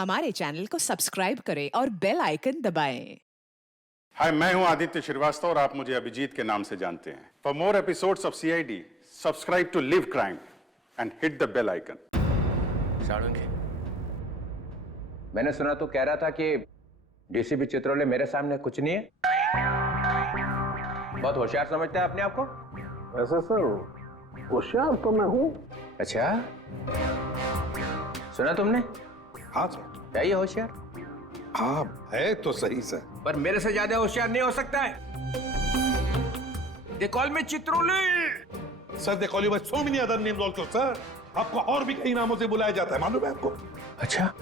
हमारे चैनल को सब्सक्राइब करें और बेल आइकन दबाएं। हाय, मैं हूं आदित्य श्रीवास्तव और आप मुझे अभिजीत के नाम से जानते हैं। For more episodes of CID, subscribe to live crime and hit the bell icon. Salunkhe, मैंने सुना तो कह रहा था कि डीसीपी चित्रोले मेरे सामने कुछ नहीं है। बहुत होशियार समझते हैं अपने आप को। वैसे सर होशियार तो मैं हूँ। अच्छा, सुना तुमने? हाँ सर। क्या ये होशियार? हाँ है तो सही सर। पर मेरे से ज्यादा होशियार नहीं हो सकता है। They call me Chitrole. Sir they call you by so many other names also sir. आपको और भी कई नामों से बुलाया जाता है, मालूम है आपको? अच्छा,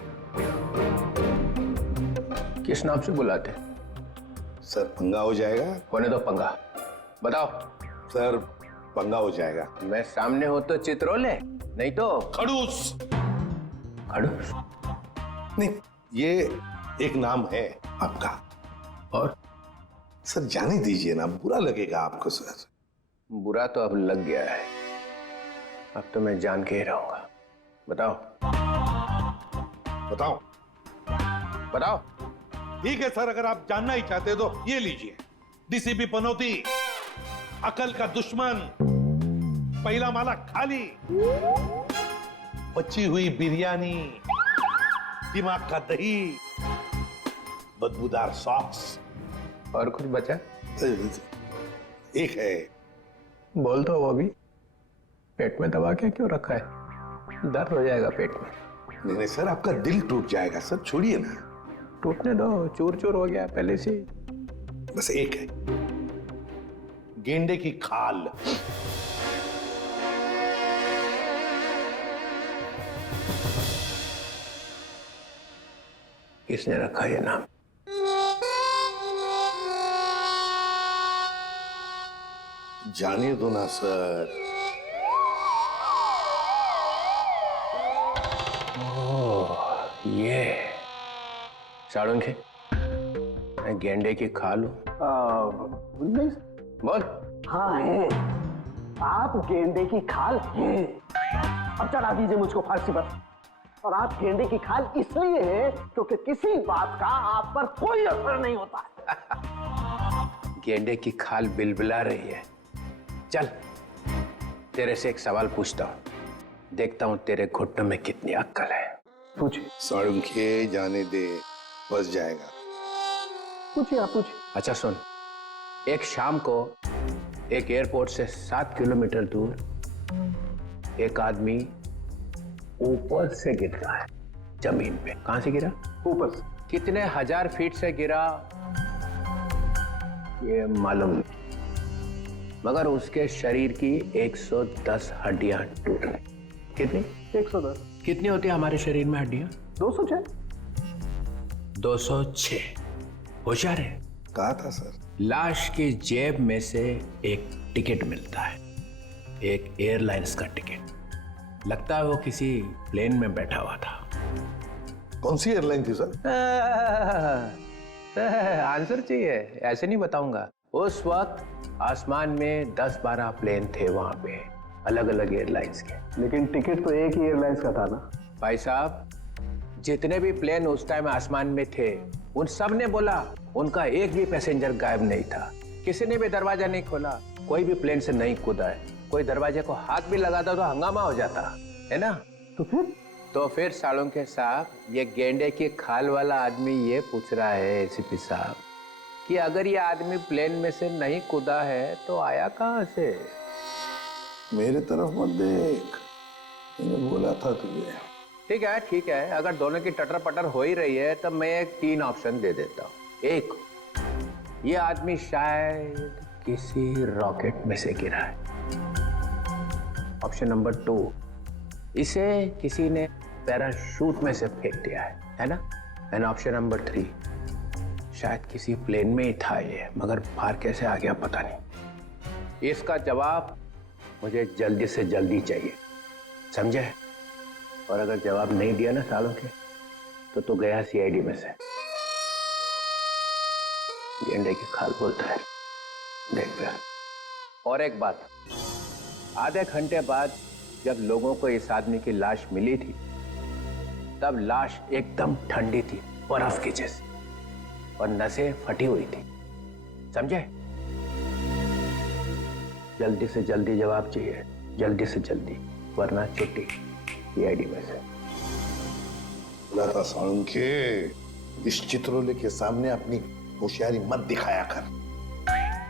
किस नाम से बुलाते? सर पंगा हो जाएगा। होने दो पंगा, बताओ। सर पंगा हो जाएगा। मैं सामने हो तो चित्रोले, नहीं तो खड़ूस। खड़ूस? नहीं, ये एक नाम है आपका। और सर जाने दीजिए ना, बुरा लगेगा आपको सर। बुरा तो अब लग गया है, अब तो मैं जान के ही रहूंगा। बताओ बताओ। बताओ। ठीक है सर, अगर आप जानना ही चाहते तो ये लीजिए। डीसीपी पनौती, अकल का दुश्मन, पहला माला खाली, बची हुई बिरयानी, दिमाग का दही, बदबूदार सॉक्स। और कुछ बचा? एक है। बोल दो वो भी। पेट में दबा के क्यों रखा है? दर्द हो जाएगा पेट में। नहीं नहीं सर, आपका दिल टूट जाएगा सर, छोड़िए ना। टूटने दो, चूर चूर हो गया पहले से। बस एक है, गेंडे की खाल। किसने रखा ये नाम? जाने दो ना सर। ये साळुंखे, मैं गेंडे की खाल हूं। नहीं। बोल। हाँ है, आप गेंडे की खाल हैं। अब चढ़ा दीजिए मुझको फांसी पर। और आप गेंडे की खाल इसलिए है क्योंकि किसी बात का आप पर कोई असर नहीं होता है। गेंडे की खाल बिलबिला रही है। चल, तेरे से एक सवाल पूछता हूं, देखता हूं तेरे घुटनों में कितनी अक्ल है। पूछिए। साळुंखे जाने दे, बस जाएगा। पूछिए, आप पूछिए। अच्छा सुन, एक शाम को एक एयरपोर्ट से 7 किलोमीटर दूर एक आदमी ऊपर से गिरता है जमीन पे। कहां से गिरा? ऊपर से। कितने हजार फीट से गिरा ये मालूम नहीं, मगर उसके शरीर की 110 हड्डियां टूट गई। कितनी? 110। कितनी होती है हमारे शरीर में हड्डियां? 206। 206। होशियार है। कहा था सर। लाश की जेब में से एक टिकट मिलता है, एक एयरलाइंस का टिकट। लगता है वो किसी प्लेन में बैठा हुआ था। कौन सी एयरलाइन थी सर? आंसर चाहिए? ऐसे नहीं बताऊंगा। उस वक्त आसमान में 10-12 प्लेन थे वहां पे, अलग अलग एयरलाइंस के। लेकिन टिकट तो एक ही एयरलाइंस का था ना। भाई साहब, जितने भी प्लेन उस टाइम आसमान में थे, उन सब ने बोला उनका एक भी पैसेंजर गायब नहीं था। किसी ने भी दरवाजा नहीं खोला, कोई भी प्लेन से नहीं कूदा है। कोई दरवाजे को हाथ भी लगाता तो हंगामा हो जाता है ना। तो फिर साळुंखे साहब, ये गेंडे की खाल वाला आदमी ये पूछ रहा है एसीपी साहब कि अगर ये आदमी प्लेन में से नहीं कूदा है तो आया कहां से? मेरे तरफ मत देख, मैंने बोला था तुझे। ठीक है, अगर दोनों की टटर पटर हो ही रही है तो मैं एक 3 ऑप्शन दे देता हूं। एक, ये आदमी शायद किसी रॉकेट में से गिरा है। ऑप्शन नंबर 2, इसे किसी ने पैराशूट में से फेंक दिया है ना। एंड ऑप्शन नंबर 3, शायद किसी प्लेन में ही था ये, मगर बाहर कैसे आ गया पता नहीं। इसका जवाब मुझे जल्दी से जल्दी चाहिए, समझे? और अगर जवाब नहीं दिया ना साळुंखे, तो गया सीआईडी में से। गेंडे की खाल बोलता है, देख फिर। और एक बात, आधे घंटे बाद जब लोगों को इस आदमी की लाश मिली थी, तब लाश एकदम ठंडी थी, बर्फ की जैसी, और नसें फटी हुई थी। समझे? जल्दी से जल्दी जवाब चाहिए, जल्दी से जल्दी, वरना छुट्टी सीआईडी में से। लता सांखे, इस चित्रोले के सामने अपनी होशियारी मत दिखाया कर।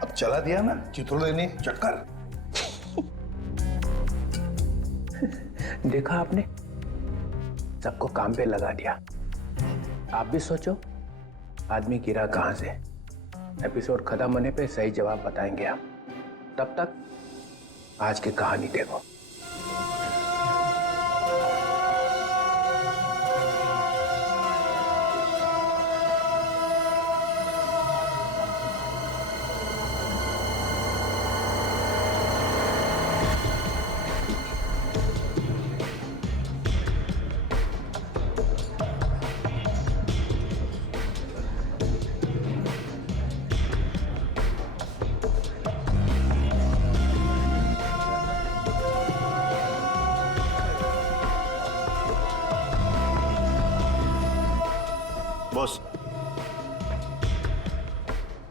अब चला दिया ना चित्रोले ने चक्कर। देखा आपने, सबको काम पे लगा दिया। आप भी सोचो, आदमी गिरा कहां से। एपिसोड खत्म होने पे सही जवाब बताएंगे हम। तब तक आज की कहानी देखो। बॉस,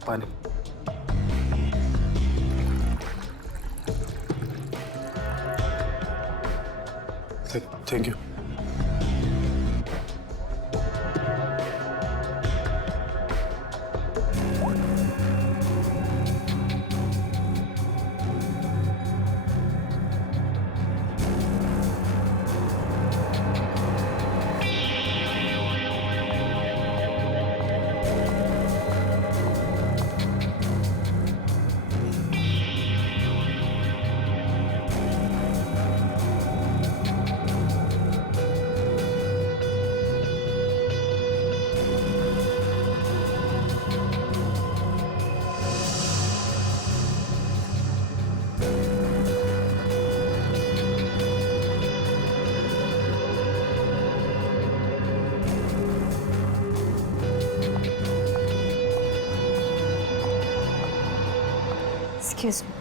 पानी। Thank you. एक्सक्यूज मी,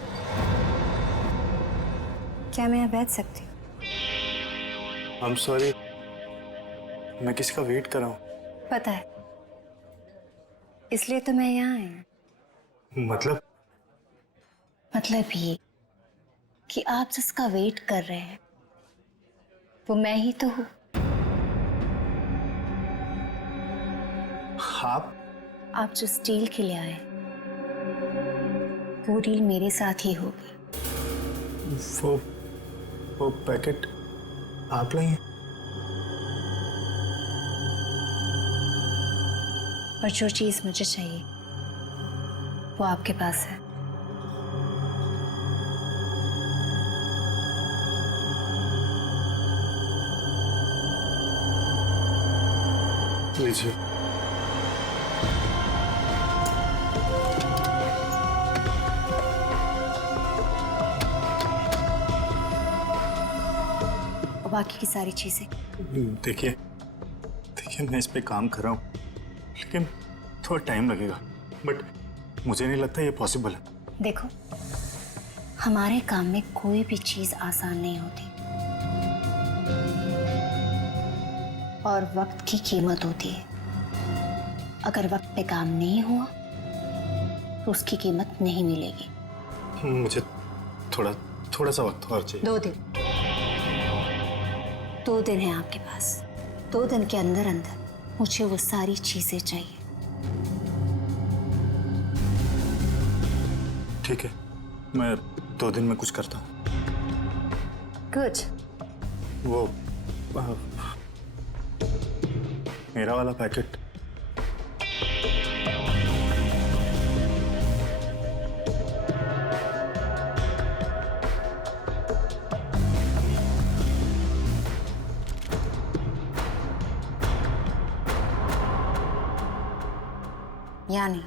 क्या मैं यहाँ बैठ सकती हूँ? I'm sorry, मैं किसका वेट कर रहा हूँ? पता है, इसलिए तो मैं यहाँ आई हूँ। मतलब ये कि आप जिसका वेट कर रहे हैं वो मैं ही तो हूँ। आप जो स्टील के लिए आए वो डील मेरे साथ ही होगी। वो पैकेट आप लाई हैं? और जो चीज मुझे चाहिए वो आपके पास है। लीजिए। और बाकी की सारी चीजें देखिए मैं इस पे काम कर रहा हूँ, लेकिन थोड़ा टाइम लगेगा, बट मुझे नहीं लगता ये पॉसिबल है। देखो, हमारे काम में कोई भी चीज आसान नहीं होती और वक्त की कीमत होती है। अगर वक्त पे काम नहीं हुआ तो उसकी कीमत नहीं मिलेगी। मुझे थोड़ा सा वक्त और चाहिए। 2 दिन, 2 दिन है आपके पास। 2 दिन के अंदर मुझे वो सारी चीजें चाहिए। ठीक है, मैं 2 दिन में कुछ करता हूँ। गुड। वो मेरा वाला पैकेट यानी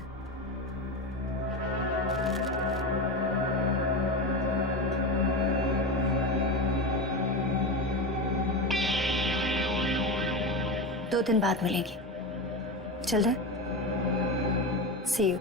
दो दिन बाद मिलेंगे। चल रहे? सी यू।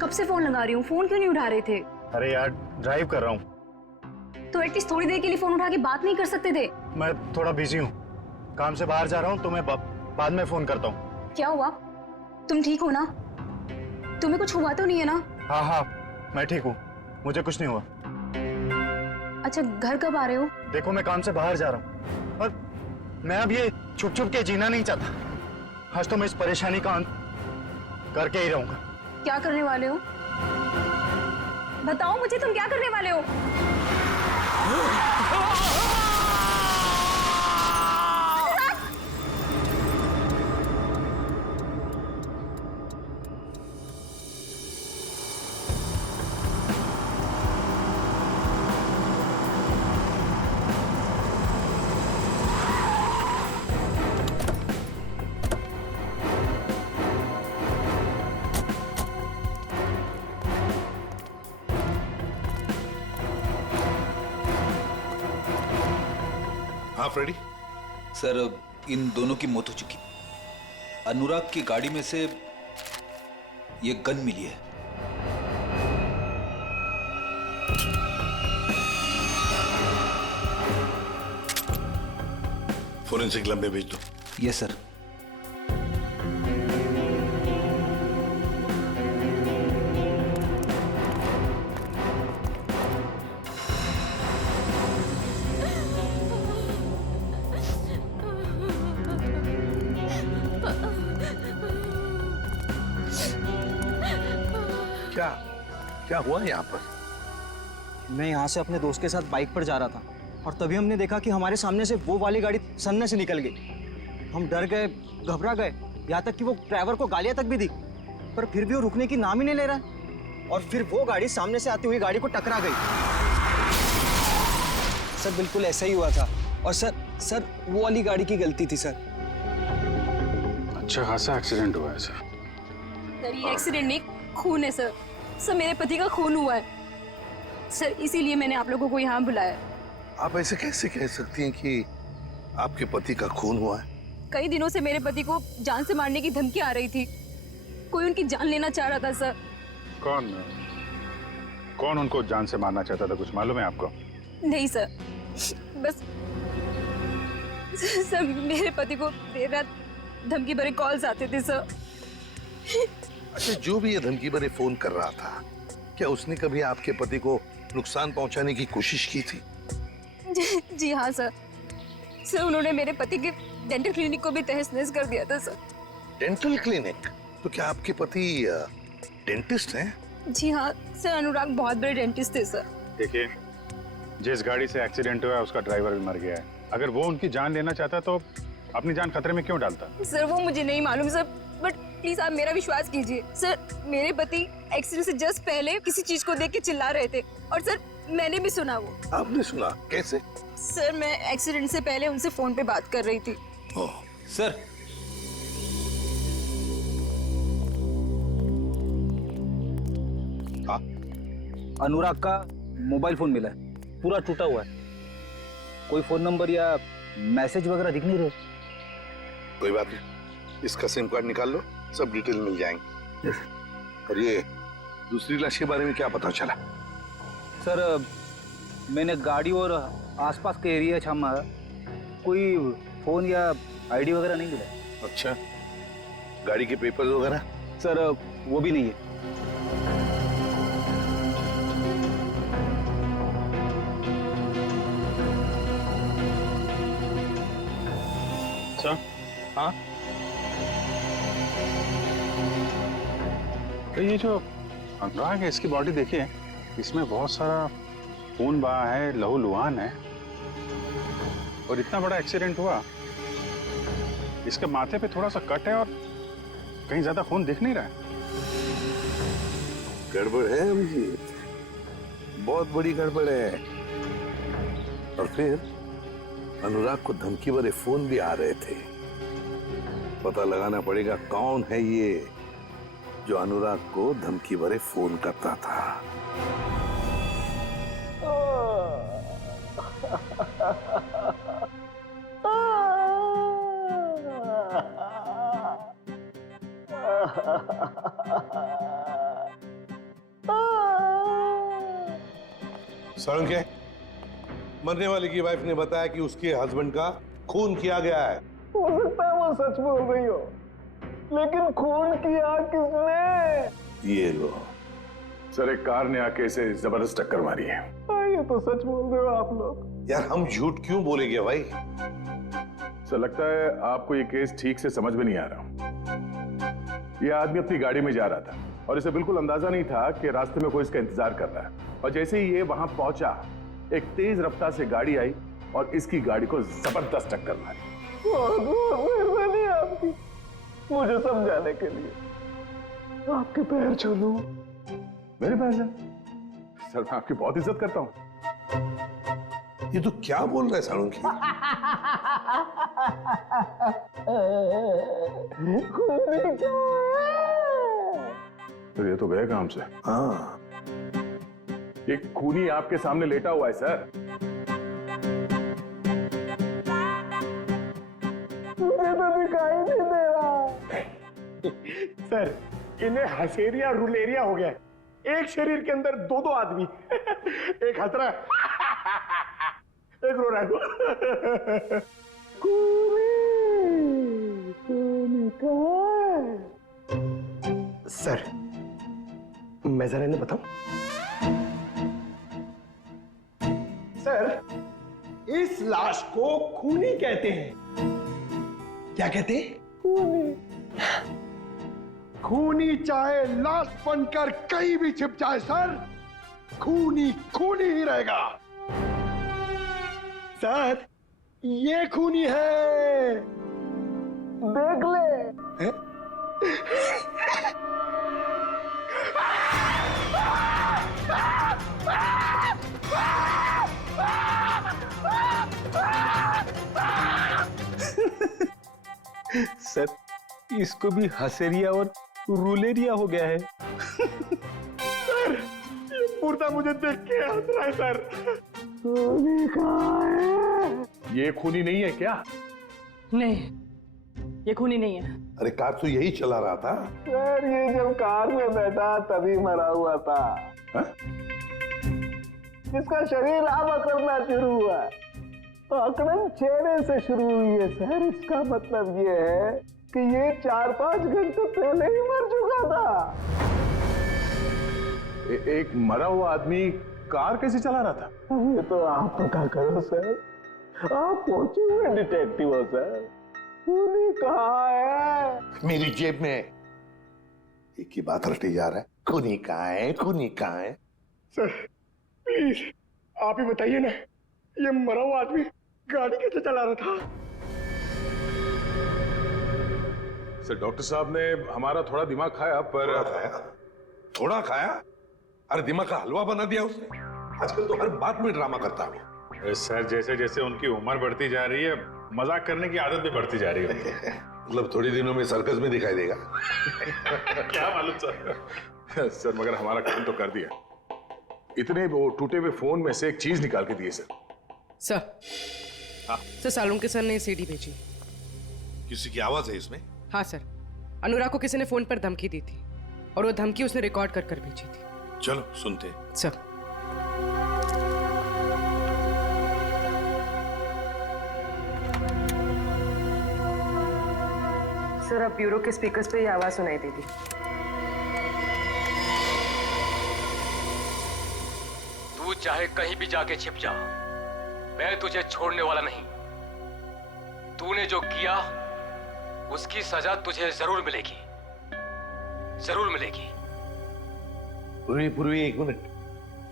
कब से फोन लगा रही हूँ, फोन क्यों नहीं उठा रहे थे? अरे यार ड्राइव कर रहा हूँ। तो एटलीस्ट थोड़ी देर के लिए फोन उठा के बात नहीं कर सकते थे? मैं थोड़ा बिजी हूँ, काम से बाहर जा रहा हूँ, तो मैं बाद में फोन करता हूँ। क्या हुआ? तुम ठीक हो ना? तुम्हें कुछ हुआ तो नहीं है ना? हाँ हाँ मैं ठीक हूँ, मुझे कुछ नहीं हुआ। अच्छा, घर कब आ रहे हो? देखो मैं काम से बाहर जा रहा हूँ और मैं अब ये छुप छुप के जीना नहीं चाहता। आज तो मैं इस परेशानी का अंत करके ही रहूंगा। क्या करने वाले हो? बताओ मुझे, तुम क्या करने वाले हो? हाँ फ्रेडी। सर इन दोनों की मौत हो चुकी। अनुराग की गाड़ी में से ये गन मिली है। फोरेंसिक लैब में भेज दो। Yes sir. क्या क्या हुआ यहाँ पर? मैं यहाँ से अपने दोस्त के साथ बाइक पर जा रहा था और तभी हमने देखा कि हमारे सामने से वो वाली गाड़ी सन्ने से निकल गई। हम डर गए, घबरा गए, यहाँ तक कि वो ड्राइवर को गालियाँ तक भी दी, पर फिर भी वो रुकने की नाम ही नहीं ले रहा। और फिर वो गाड़ी सामने से आती हुई गाड़ी को टकरा गई। सर बिल्कुल ऐसा ही हुआ था। और सर वो वाली गाड़ी की गलती थी सर। अच्छा खासा एक्सीडेंट हुआ है सर। सर ये एक्सीडेंट नहीं, खून है सर। सर मेरे पति का खून हुआ है सर, इसीलिए मैंने आप लोगों को यहाँ बुलाया। आप ऐसे कैसे कह सकती हैं कि आपके पति का खून हुआ है? कई दिनों से मेरे पति को जान से मारने की धमकी आ रही थी। कोई उनकी जान लेना चाह रहा था सर। कौन उनको जान से मारना चाहता था, कुछ मालूम है आपको? नहीं सर, बस सर मेरे पति को देर रात धमकी भरे कॉल्स आते थे सर। अच्छा, जो भी ये धमकी भरे फोन कर रहा था, क्या उसने कभी आपके पति को नुकसान पहुंचाने की कोशिश की थी? जी हाँ सर। सर उन्होंने मेरे पति के डेंटल क्लिनिक को भी तहस नहस कर दिया था सर। Dental clinic? तो क्या आपके पति डेंटिस्ट हैं? जी हाँ सर, अनुराग बहुत बड़े डेंटिस्ट थे सर। देखिए, जिस गाड़ी से एक्सीडेंट हुआ है उसका ड्राइवर भी मर गया है। अगर वो उनकी जान लेना चाहता तो अपनी जान खतरे में क्यों डालता? सर वो मुझे नहीं मालूम सर, बट प्लीज आप मेरा विश्वास कीजिए सर। मेरे पति एक्सीडेंट से जस्ट पहले किसी चीज को देख के चिल्ला रहे थे और सर मैंने भी सुना। वो आपने सुना? कैसे? सर मैं एक्सीडेंट से पहले उनसे फोन पे बात कर रही थी। ओह, सर अनुराग का मोबाइल फोन मिला है, पूरा टूटा हुआ है। कोई फोन नंबर या मैसेज वगैरह दिख नहीं रहे। कोई बात नहीं, इसका सिम कार्ड निकाल लो, सब डिटेल मिल जाएंगे। और ये दूसरी लाश के बारे में क्या पता चला? सर मैंने गाड़ी और आसपास के एरिया छामा, कोई फोन या आईडी वगैरह नहीं मिला। अच्छा, गाड़ी के पेपर्स वगैरह? सर वो भी नहीं है। अच्छा, हाँ, तो ये जो अनुराग है, इसकी बॉडी देखिए, इसमें बहुत सारा खून बहा है, लहूलुहान है, और इतना बड़ा एक्सीडेंट हुआ, इसके माथे पे थोड़ा सा कट है और कहीं ज्यादा खून दिख नहीं रहा है। गड़बड़ है अभिजीत, बहुत बड़ी गड़बड़ है। और फिर अनुराग को धमकी भरे फोन भी आ रहे थे। पता लगाना पड़ेगा कौन है ये जो अनुराग को धमकी भरे फोन करता था। सड़के मरने वाले की वाइफ ने बताया कि उसके हस्बैंड का खून किया गया है। हो सकता है वो सच बोल रही हो, लेकिन खून किया किसने? ये लो सर, एक कार ने आके इसे जबरदस्त टक्कर मारी है। ये तो सच बोल रहे हो आप लोग। यार हम झूठ क्यों बोलेंगे भाई? सर लगता है आपको ये केस ठीक से समझ में नहीं आ रहा। ये आदमी अपनी गाड़ी में जा रहा था और इसे बिल्कुल अंदाजा नहीं था कि रास्ते में कोई इसका इंतजार कर रहा है, और जैसे ही ये वहां पहुंचा एक तेज रफ्तार से गाड़ी आई और इसकी गाड़ी को जबरदस्त टक्कर मारी। बहुत बहुत मेहरबानी आपकी मुझे समझाने के लिए। आपके पैर छूलूं? मेरे पैर से? सर मैं आपकी बहुत इज्जत करता हूँ। ये तो क्या बोल रहा है सालुंकी? तो ये तो गए काम से। हाँ ये खूनी आपके सामने लेटा हुआ है सर। मुझे तो दिखाई नहीं दे रहा। सर इन्हें हसेरिया रुलेरिया हो गया है। एक शरीर के अंदर दो दो आदमी, एक हंस रहा है, एक रो रहा है। सर मैं जरा इन्हें बताऊं? सर इस लाश को खूनी कहते हैं। क्या कहते हैं? खूनी। खूनी चाहे लाश बनकर कहीं भी छिप जाए सर, खूनी खूनी ही रहेगा। सर ये खूनी है, देख ले। है? सर इसको भी हसेरिया और रुलेरिया हो गया है। सर ये मुर्दा मुझे देख के हंस रहा है सर। खूनी कहाँ है? ये खूनी नहीं है क्या? नहीं, ये खूनी नहीं है। अरे कार तो यही चला रहा था। सर ये जब कार में बैठा तभी मरा हुआ था। हा? इसका शरीर अब अकड़ना शुरू हुआ। तो अकड़न चेहरे से शुरू हुई है सर। इसका मतलब ये है कि ये 4-5 घंटे पहले ही मर चुका था। एक मरा हुआ आदमी कार कैसे चला रहा था? अब ये तो आप पता करो सर। आप पहुंचे हुए डिटेक्टिव हो सर। खूनी कहाँ है? मेरी जेब में। एक ही बात रटी जा रहा है, खूनी कहाँ है, खूनी कहाँ है? सर प्लीज आप ही बताइए ना, ये मरा हुआ आदमी गाड़ी कैसे चला रहा था? सर डॉक्टर साहब ने हमारा थोड़ा दिमाग खाया, पर थोड़ा खाया? अरे दिमाग का हलवा बना दिया उसने। आजकल तो हर बात में ड्रामा करता है। सर जैसे जैसे उनकी उम्र बढ़ती जा रही है, मजाक करने की आदत भी बढ़ती जा रही है। मतलब थोड़ी दिनों में सर्कस में दिखाई देगा। क्या मालूम सर। सर मगर हमारा काम तो कर दिया। इतने वो टूटे हुए फोन में से एक चीज निकाल के दिए सर। सर सालुंके सर ने सीडी भेजी। किसी की आवाज है इसमें? हाँ सर, अनुराग को किसी ने फोन पर धमकी दी थी और वो धमकी उसने रिकॉर्ड कर कर भेजी थी। चलो सुनते। सर सर अब ब्यूरो के स्पीकर्स पे ये आवाज सुनाई देगी। तू चाहे कहीं भी जाके छिप जा, मैं तुझे छोड़ने वाला नहीं। तूने जो किया उसकी सजा तुझे जरूर मिलेगी, जरूर मिलेगी। पूर्वी एक मिनट,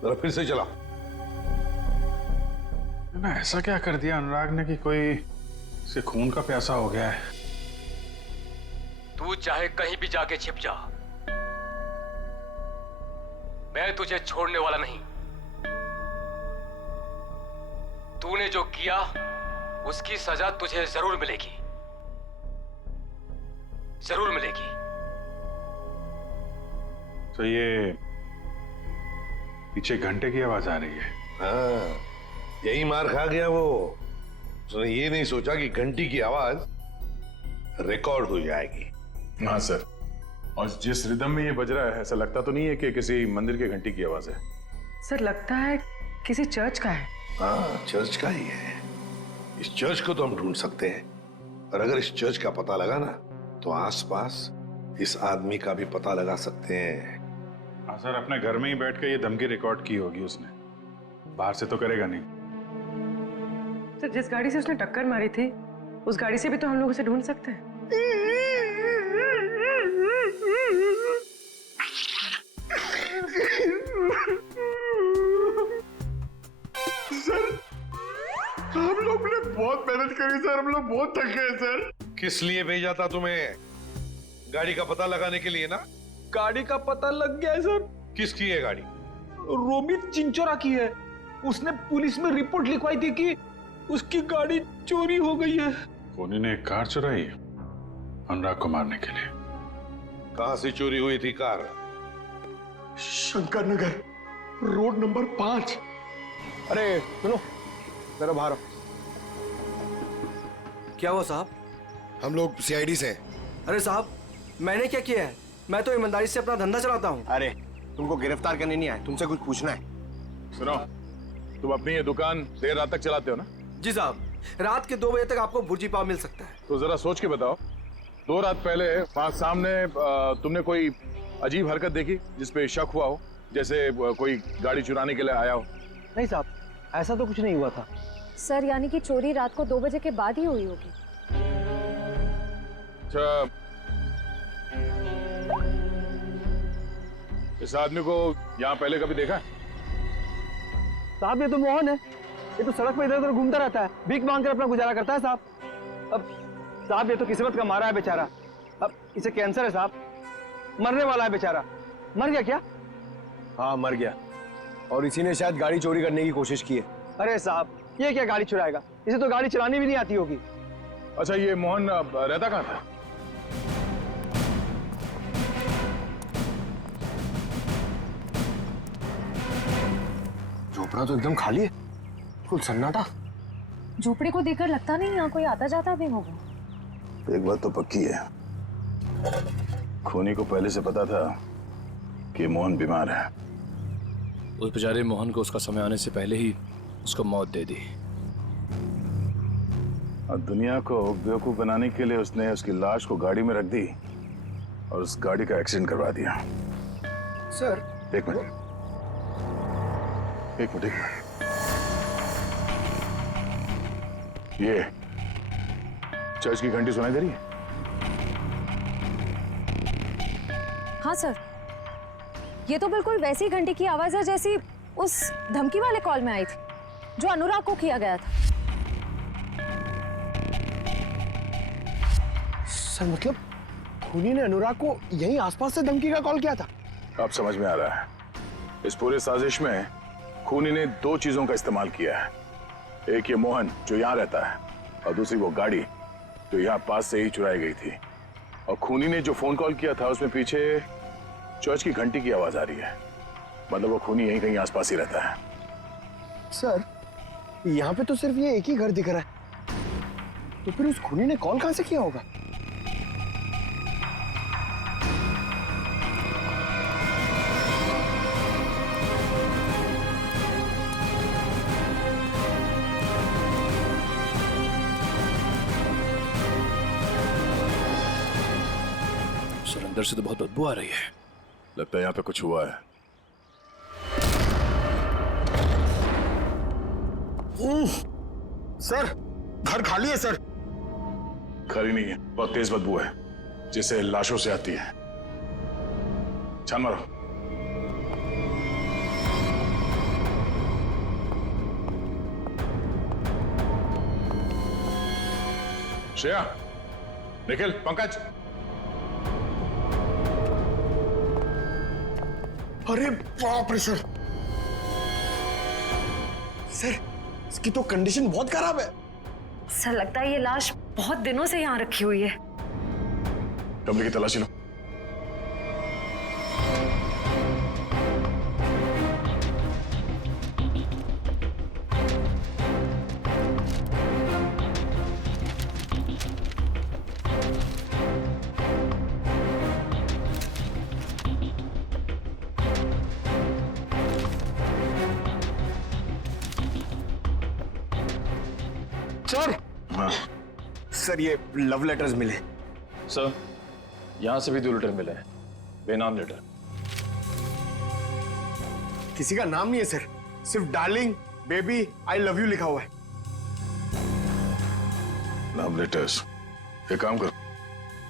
जरा फिर से चला। ना ऐसा क्या कर दिया अनुराग ने कि कोई इसे खून का प्यासा हो गया है। तू चाहे कहीं भी जाके छिप जा, मैं तुझे छोड़ने वाला नहीं। तूने जो किया उसकी सजा तुझे जरूर मिलेगी, जरूर मिलेगी। तो ये पीछे घंटे की आवाज आ रही है। हाँ, यही मार खा गया वो। उसने ये नहीं सोचा कि घंटी की आवाज रिकॉर्ड हो जाएगी। हाँ सर, और जिस रिदम में ये बज रहा है ऐसा लगता तो नहीं है कि किसी मंदिर की घंटी की आवाज है। सर लगता है किसी चर्च का है। हाँ, चर्च का ही है। इस चर्च को तो हम ढूंढ सकते हैं, और अगर इस चर्च का पता लगा ना तो आसपास इस आदमी का भी पता लगा सकते हैं। हाँ सर, अपने घर में ही बैठ के ये धमकी रिकॉर्ड की होगी उसने, बाहर से तो करेगा नहीं। सर, जिस गाड़ी से उसने टक्कर मारी थी उस गाड़ी से भी तो हम लोग उसे ढूंढ सकते हैं। सर, हम लोग ने बहुत मेहनत करी सर, हम लोग बहुत थक गए सर। किस लिए भेजा था तुम्हें? गाड़ी का पता लगाने के लिए ना? गाड़ी का पता लग गया है सर। किसकी है गाड़ी? रोमित चिंचोरा की है। उसने पुलिस में रिपोर्ट लिखवाई थी कि उसकी गाड़ी चोरी हो गई है। कोनी ने एक कार चुराई है अनुराग को मारने के लिए। कहां से चोरी हुई थी car? Shankar Nagar, road number 5। अरे सुनो, मेरा बाहर। क्या हुआ साहब? हम लोग सीआईडी से हैं। अरे साहब, मैंने क्या किया है? मैं तो ईमानदारी से अपना धंधा चलाता हूँ। अरे तुमको गिरफ्तार करने नहीं आए, तुमसे कुछ पूछना है। सुनो, तुम अपनी ये दुकान देर रात तक चलाते हो ना? जी साहब, रात के 2 बजे तक आपको भुर्जी पाव मिल सकता है। तो जरा सोच के बताओ, 2 रात पहले वहां सामने तुमने कोई अजीब हरकत देखी जिसपे शक हुआ हो, जैसे कोई गाड़ी चुराने के लिए आया हो? नहीं साहब, ऐसा तो कुछ नहीं हुआ था। सर, यानी कि चोरी रात को 2 बजे के बाद ही हुई होगी। अच्छा, इस आदमी को यहाँ पहले कभी देखा है? साहब, ये तो मोहन है। ये तो सड़क पर इधर उधर घूमता रहता है, भीख मांगकर अपना गुजारा करता है साहब। अब साहब, ये तो किस्मत का मारा है बेचारा। अब इसे कैंसर है साहब, मरने वाला है बेचारा। मर गया क्या? हाँ, मर गया, और इसी ने शायद गाड़ी चोरी करने की कोशिश की है। अरे साहब, ये क्या गाड़ी चुराएगा? इसे तो गाड़ी चलानी भी नहीं आती होगी। अच्छा, ये मोहन रहता कहाँ था? झोपड़ा तो एकदम खाली है, कुल सन्नाटा। झोपड़ी को देखकर लगता नहीं यहाँ कोई आता जाता भी होगा। एक बात तो पक्की है, खूनी को पहले से पता था कि मोहन बीमार है। उस बेचारे मोहन को उसका समय आने से पहले ही उसको मौत दे दी। और दुनिया को बेवकूफ बनाने के लिए उसने उसकी लाश को गाड़ी में रख दी और उस गाड़ी का एक्सीडेंट करवा दिया। सर, एक मिनट। ये चर्च की घंटी सुनाई दे रही है? हाँ सर, ये तो बिल्कुल वैसी घंटी की आवाज है जैसी उस धमकी वाले कॉल में आई थी जो अनुराग को किया गया था। सर, मतलब खूनी ने अनुराग को यहीं आसपास से धमकी का कॉल किया था? अब समझ में आ रहा है। इस पूरे साजिश में खूनी ने 2 चीजों का इस्तेमाल किया है। एक ये मोहन जो यहाँ रहता है, और दूसरी वो गाड़ी जो यहाँ पास से ही चुराई गई थी। और खूनी ने जो फोन कॉल किया था उसमें पीछे चर्च की घंटी की आवाज आ रही है। मतलब वो खूनी यहीं कहीं आसपास ही रहता है। सर, यहाँ पे तो सिर्फ ये एक ही घर दिख रहा है, तो फिर उस खूनी ने कॉल कहां से किया होगा? अंदर से तो बहुत बदबू आ रही है। लगता है यहाँ पे कुछ हुआ है। सर, घर खाली है सर। खाली नहीं है, बहुत तेज बदबू है जिसे लाशों से आती है। छान मारो। श्रेया, निखिल, पंकज। अरे बाप रे सर, सर इसकी तो कंडीशन बहुत खराब है। सर, लगता है ये लाश बहुत दिनों से यहाँ रखी हुई है। कमरे की तलाशी लो। सर हाँ सर ये लव लेटर्स मिले। सर यहाँ से भी 2 लेटर मिले हैं, बेनाम लेटर। किसी का नाम नहीं है सर, सिर्फ darling, baby, I love you लिखा हुआ है। Love letters. एक काम करो,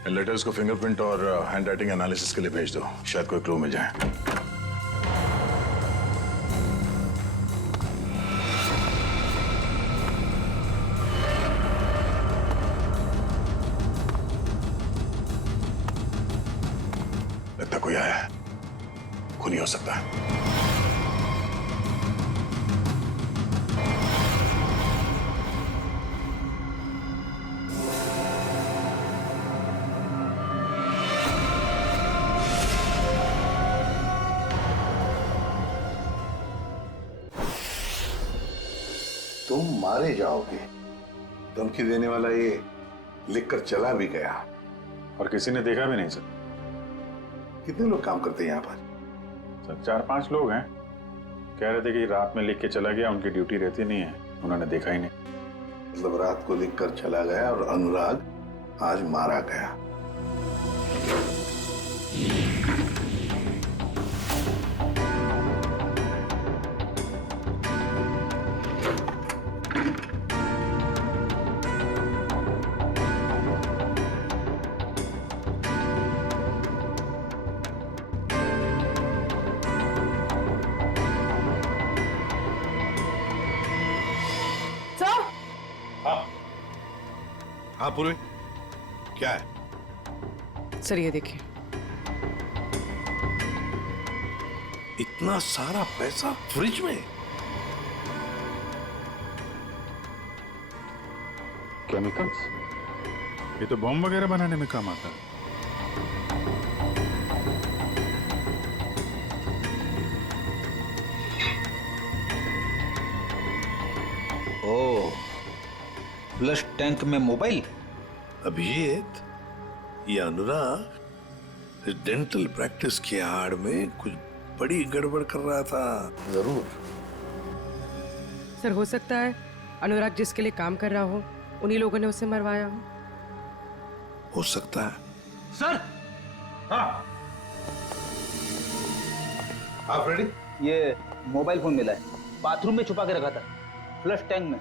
इन लेटर्स को फिंगरप्रिंट और हैंड राइटिंग एनालिसिस के लिए भेज दो, शायद कोई क्लू मिल जाए। लगता कोई आया है, खूनी हो सकता है। तुम मारे जाओगे, धमकी देने वाला ये लिखकर चला भी गया। और किसी ने देखा भी नहीं सर। कितने लोग काम करते हैं यहाँ पर? सर 4-5 लोग हैं, कह रहे थे कि रात में लिख के चला गया, उनकी ड्यूटी रहती नहीं है, उन्होंने देखा ही नहीं। मतलब रात को लिखकर चला गया और अनुराग आज मारा गया। हाँ पूर्वी, क्या है? सर ये देखिए। इतना सारा पैसा फ्रिज में? केमिकल्स? ये तो बॉम्ब वगैरह बनाने में काम आता है। ओह, फ्लश टैंक में मोबाइल। अभिजीत, ये अनुराग डेंटल प्रैक्टिस की आड़ में कुछ बड़ी गड़बड़ कर रहा था जरूर। सर हो सकता है अनुराग जिसके लिए काम कर रहा हो उन्हीं लोगों ने उसे मरवाया हो सकता है। सर हाँ हाँ फ्रेडी, ये मोबाइल फोन मिला है, बाथरूम में छुपा के रखा था, फ्लश टैंक में।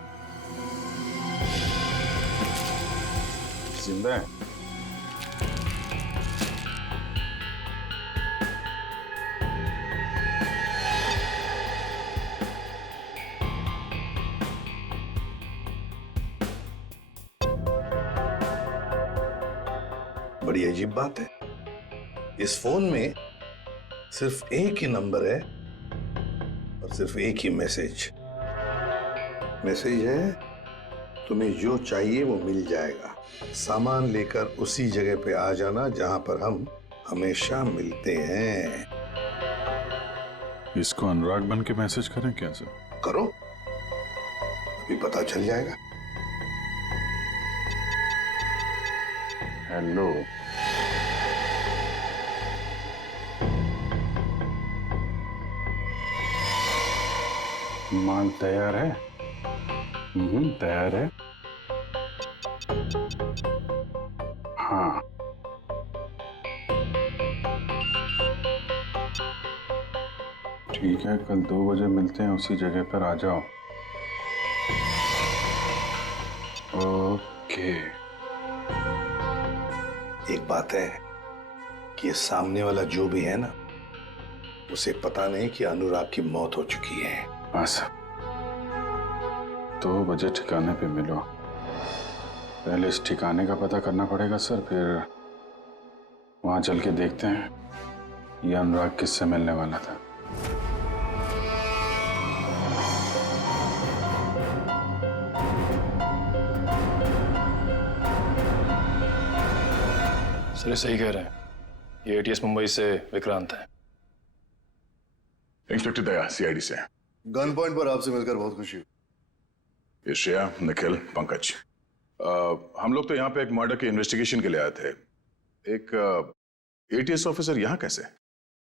जिंदा है? बड़ी अजीब बात है, इस फोन में सिर्फ एक ही नंबर है और सिर्फ एक ही मैसेज है, तुम्हें जो चाहिए वो मिल जाएगा, सामान लेकर उसी जगह पे आ जाना जहां पर हम हमेशा मिलते हैं। इसको अनुराग बन के मैसेज करें क्या सर? करो, अभी पता चल जाएगा। हेलो, माल तैयार है? तैयार है। हाँ, ठीक है, कल 2 बजे मिलते हैं, उसी जगह पर आ जाओ। ओके। एक बात है कि ये सामने वाला जो भी है ना, उसे पता नहीं कि अनुराग की मौत हो चुकी है। हाँ सर, 2 बजे ठिकाने पे मिलो। पहले इस ठिकाने का पता करना पड़ेगा सर, फिर वहां चल के देखते हैं ये अनुराग किससे मिलने वाला था। सर ये सही कह रहे हैं, ये एटीएस मुंबई से विक्रांत है। इंस्पेक्टर दया, सीआईडी से। गन पॉइंट पर आपसे मिलकर बहुत खुशी हुई। ये श्रेया, निखिल, पंकज, हम लोग तो यहाँ पे एक मर्डर के इन्वेस्टिगेशन के लिए आए थे। एक एटीएस ऑफिसर यहाँ कैसे?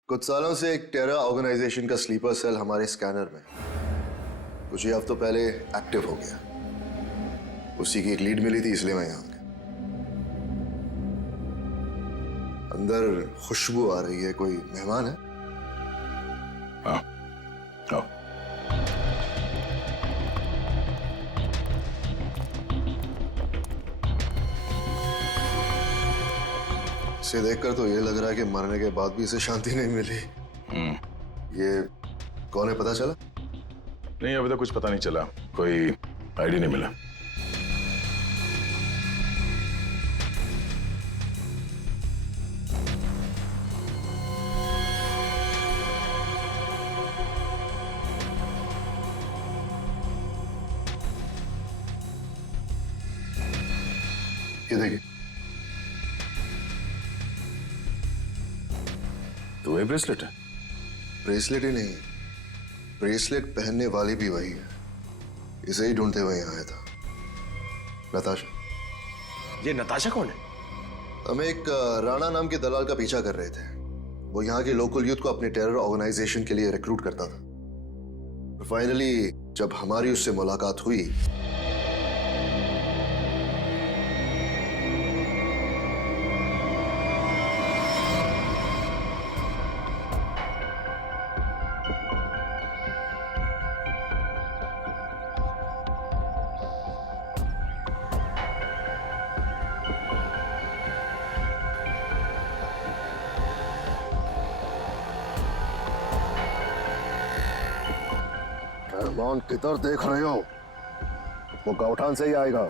कुछ सालों से एक टेरर ऑर्गेनाइजेशन का स्लीपर सेल हमारे स्कैनर में कुछ ही हफ्तों पहले एक्टिव हो गया। उसी की एक लीड मिली थी, इसलिए मैं यहाँ आ गया। अंदर खुशबू आ रही है, कोई मेहमान है? हाँ, आओ। इसे देखकर तो ये लग रहा है कि मरने के बाद भी इसे शांति नहीं मिली। ये कौन है, पता चला? नहीं, अभी तक कुछ पता नहीं चला, कोई आईडी नहीं मिला। ये देखिए, तो वही ब्रेसलेट है? ब्रेसलेट ही नहीं, ब्रेसलेट पहनने वाली भी वही है। इसे ही ढूंढते हुए यहाँ आया था। नताशा। ये नताशा कौन है? हम एक राणा नाम के दलाल का पीछा कर रहे थे। वो यहाँ के लोकल यूथ को अपने टेरर ऑर्गेनाइजेशन के लिए रिक्रूट करता था। फाइनली जब हमारी उससे मुलाकात हुई, रहमान किधर देख रहे हो? वो गौठान से ही आएगा।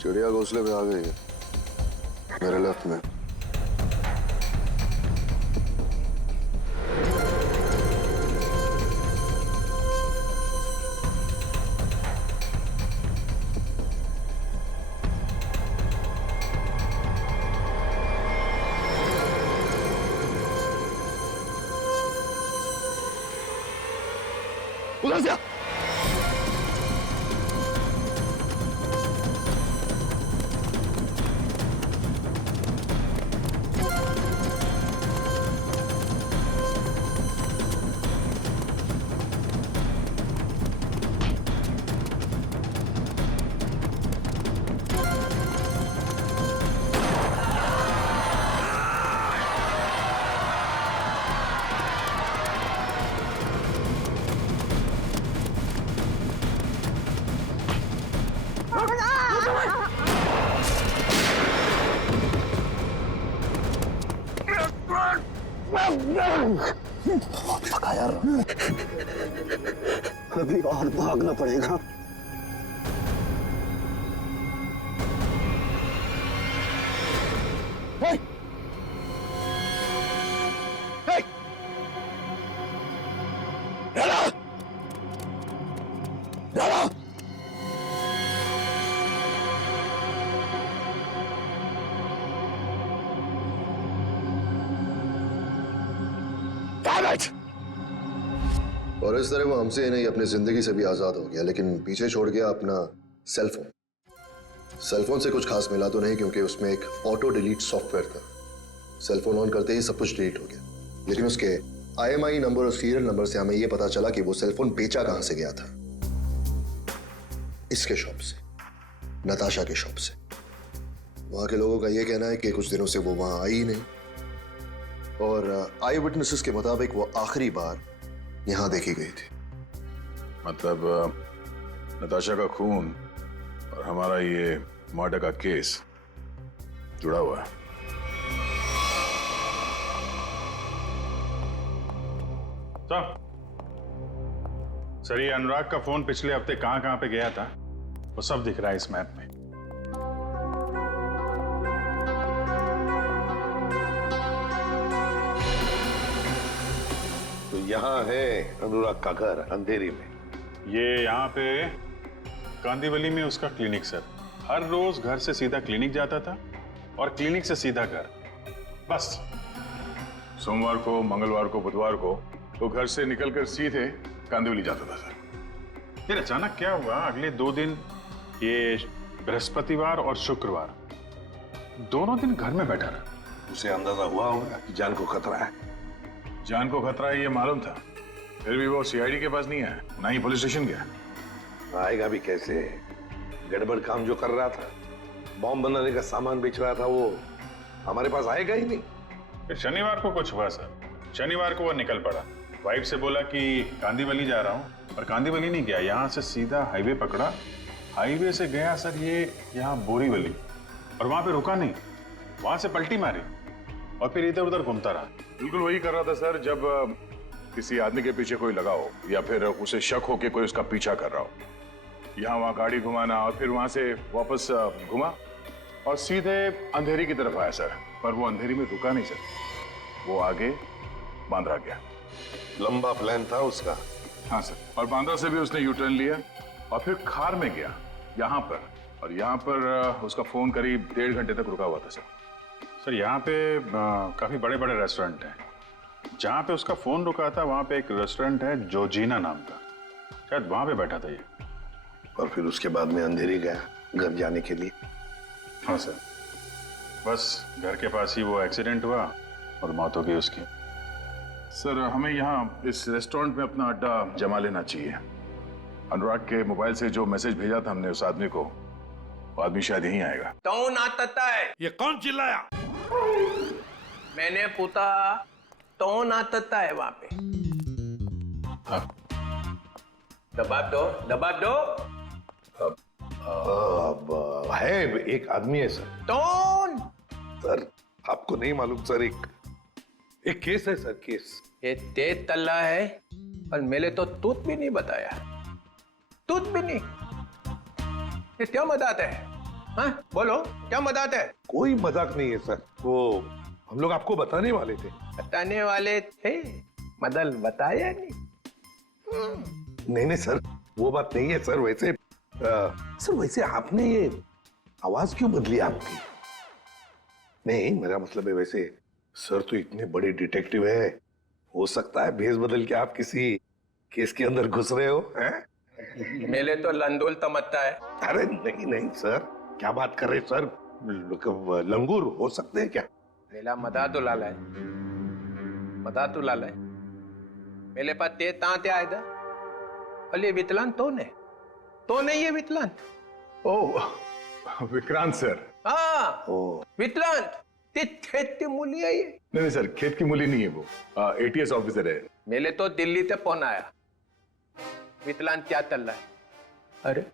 चिड़िया घोंसले पे आ गई है, मेरे लेफ्ट में। उधर से आ। पका यार, अभी और भागना पड़ेगा। हे! हे! राणा! राणा! और इस तरह वो हमसे ही नहीं अपनी जिंदगी से भी आजाद हो गया, लेकिन पीछे छोड़ गया अपना सेलफोन। सेलफोन से कुछ खास मिला तो नहीं, क्योंकि उसमें एक ऑटो डिलीट सॉफ्टवेयर था। सेलफोन ऑन करते ही सब कुछ डिलीट हो गया, लेकिन उसके IMI नंबर और सीरियल नंबर से हमें यह पता चला कि वो सेलफोन बेचा कहां से गया था। इसके शॉप से, नताशा के शॉप से। वहां के लोगों का यह कहना है कि कुछ दिनों से वो वहां आई ही नहीं, और आई विटनेसेस के मुताबिक वो आखिरी बार यहां देखी गई थी। मतलब नताशा का खून और हमारा ये मर्डर का केस जुड़ा हुआ है। सर, ये अनुराग का फोन पिछले हफ्ते कहां पे गया था, वो सब दिख रहा है इस मैप में। तो यहाँ है अनुराग का घर, अंधेरी में। ये यहाँ पे कांदीवली में उसका क्लिनिक सर। हर रोज घर से सीधा क्लिनिक जाता था और क्लिनिक से सीधा घर, बस। सोमवार को, मंगलवार को, बुधवार को वो घर से निकलकर सीधे कांदिवली जाता था सर। फिर अचानक क्या हुआ, अगले 2 दिन, ये बृहस्पतिवार और शुक्रवार, दोनों दिन घर में बैठा रहा। उसे अंदाजा हुआ होगा कि जान को खतरा है, जान को खतरा है ये मालूम था, फिर भी वो सीआईडी के पास नहीं आया, ना ही पुलिस स्टेशन गया। आएगा भी कैसे? गड़बड़ काम जो कर रहा था, बॉम्ब बनाने का सामान बेच रहा था, वो हमारे पास आएगा ही नहीं। फिर शनिवार को कुछ हुआ सर। शनिवार को वो निकल पड़ा, वाइफ से बोला कि कांदीवली जा रहा हूँ, पर कांदीवली नहीं गया, यहाँ से सीधा हाईवे पकड़ा। हाईवे से गया सर ये यहाँ बोरीवली, और वहां पे रुका नहीं, वहां से पलटी मारी और फिर इधर उधर घूमता रहा। बिल्कुल वही कर रहा था सर, जब किसी आदमी के पीछे कोई लगा हो या फिर उसे शक हो कि कोई उसका पीछा कर रहा हो। यहाँ वहां गाड़ी घुमाना और फिर वहां से वापस घुमा और सीधे अंधेरी की तरफ आया सर, पर वो अंधेरी में रुका नहीं सर, वो आगे बांद्रा गया। लंबा प्लान था उसका। हाँ सर, और बांद्रा से भी उसने यू टर्न लिया और फिर खार में गया यहाँ पर, और यहाँ पर उसका फोन करीब 1.5 घंटे तक रुका हुआ था सर। सर यहाँ पे काफी बड़े बड़े रेस्टोरेंट हैं, जहाँ पे उसका फोन रुका था वहाँ पे एक रेस्टोरेंट है जोजीना नाम का, शायद वहाँ पे बैठा था ये। और फिर उसके बाद में अंधेरी गया घर जाने के लिए। हाँ सर, बस घर के पास ही वो एक्सीडेंट हुआ और मौत हो गई उसकी। सर हमें यहाँ इस रेस्टोरेंट में अपना अड्डा जमा लेना चाहिए। अनुराग के मोबाइल से जो मैसेज भेजा था हमने उस आदमी को, वो आदमी शायद यहीं आएगा। कौन आता है? ये कौन चिल्लाया? मैंने पूछा कौन आता है वहां पे? दबाव दो, दबाव दो। अब है एक आदमी है सर। कौन? सर आपको नहीं मालूम सर, एक केस है सर, केस। ये तेज तल्ला है और मैंने तो तूत भी नहीं बताया, तूत भी नहीं। ये क्या मजाक है? हाँ बोलो, क्या मजाक है? कोई मजाक नहीं है सर, वो हम लोग आपको बताने वाले थे। बताने वाले थे, मदल बताया नहीं। नहीं सर, वो बात नहीं है सर। वैसे सर वैसे आपने ये आवाज क्यों बदली आपकी? नहीं मेरा मतलब है, वैसे सर तो इतने बड़े डिटेक्टिव है, हो सकता है भेष बदल के आप किसी केस के अंदर घुस रहे हो हैं? मेले तो लंदोल तमत्ता है। अरे नहीं नहीं सर, क्या बात कर रहे सर, लंगूर हो सकते हैं क्या? मेला मदा तो लाला है, मदा तो लाला है। मेरे पास ते तांते आए था, अले वितलान तो नहीं है वितलान। ओ विक्रांत सर। हाँ वितलान, ते खेत की मूली है ये। नहीं सर, खेत की मूली नहीं है वो, एटीएस ऑफिसर है। मेले तो दिल्ली से फोन आया, वितलान क्या चल रहा है? अरे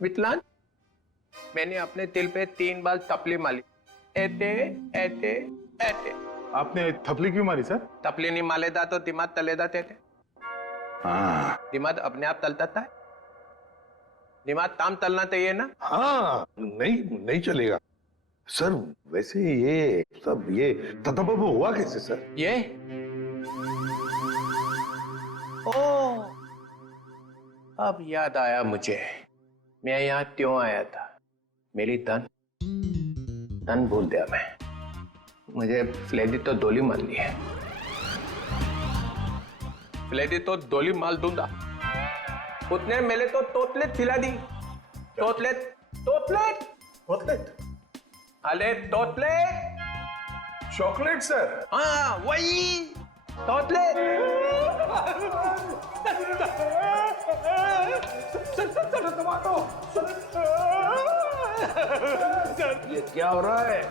वितलान, मैंने अपने दिल पे 3 बार थपली मारी, ऐसे ऐसे ऐसे। आपने थपली क्यों मारी सर? थपली नहीं मालेदा तो दिमाग तलेदा थे। हाँ दिमाग अपने आप तलता था, दिमाग ताम तलना चाहिए ना। हाँ नहीं चलेगा सर। वैसे ये सब ये ततबब हुआ कैसे सर? ये ओ अब याद आया मुझे, मैं यहाँ क्यों आया था। मेरी तन भूल दिया मैं, मुझे फ्लेडी तो दोली मार ली है, फ्लेडी तो दोली मार दूंगा। उतने मेले तो तोतलेट खिला दी, तोतलेट तोतलेट तोतलेट, अरे तोतलेट चॉकलेट सर। हाँ वही तोतलेट। ये क्या हो रहा है?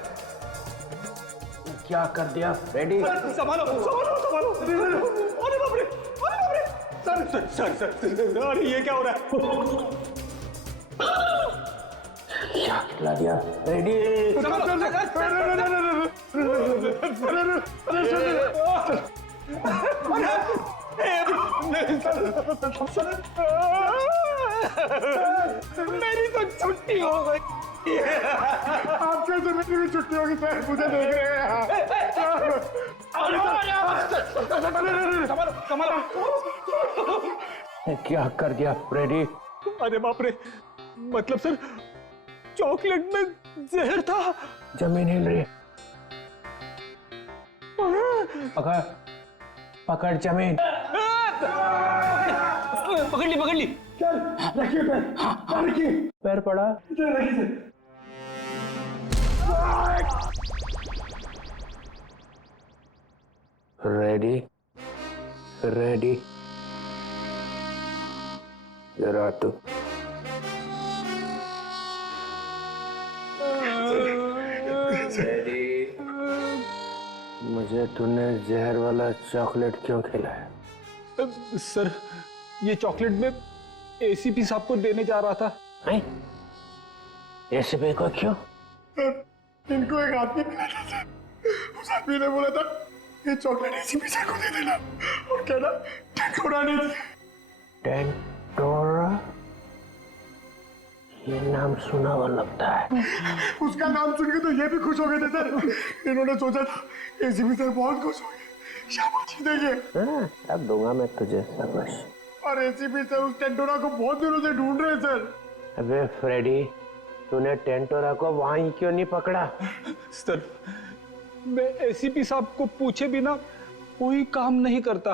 क्या कर दिया रेडी? संभालो संभालो संभालो। अरे बाप रे, अरे बाप रे। सर, अरे ये क्या हो रहा है? क्या खिला दिया? रेडी? मेरी तो छुट्टी हो गई। आप कैसे मेरी भी छुट्टी होगी सर? मुझे देख रहे हैं। क्या कर दिया रेडी? अरे बाप रे, मतलब सर चॉकलेट में जहर था। जमीन हिल रही है, पकड़ पकड़ जमीन। पकड़ ली। चल रखिए पैर, रखिए पैर पड़ा। रखिए रेडी रेडी जरा तो रेडी। मुझे तूने जहर वाला चॉकलेट क्यों खिलाया? सर ये चॉकलेट में एसीपी साहब को देने जा रहा था। एसीपी को क्यों? इनको एक आदमी मिला था सर, उस आदमी ने बोला था ये चॉकलेट एसीपी सर को दे देना और कहना टेंटोरा ने दिया। टेंटोरा? ये नाम सुना हुआ लगता है। उसका नाम सुन के तो ये भी खुश हो गए थे सर। इन्होंने सोचा था एसीपी सर बहुत खुश हो गए, शाबाशी देंगे। अब दूंगा मैं तुझे शाबाश। और एसीपी सर उस टेंटोरा को बहुत दिनों से ढूंढ रहे हैं सर। अबे फ्रेडी, तूने टेंटोरा को वहीं क्यों नहीं पकड़ा? सर मैं एसीपी साहब को पूछे बिना कोई काम नहीं करता।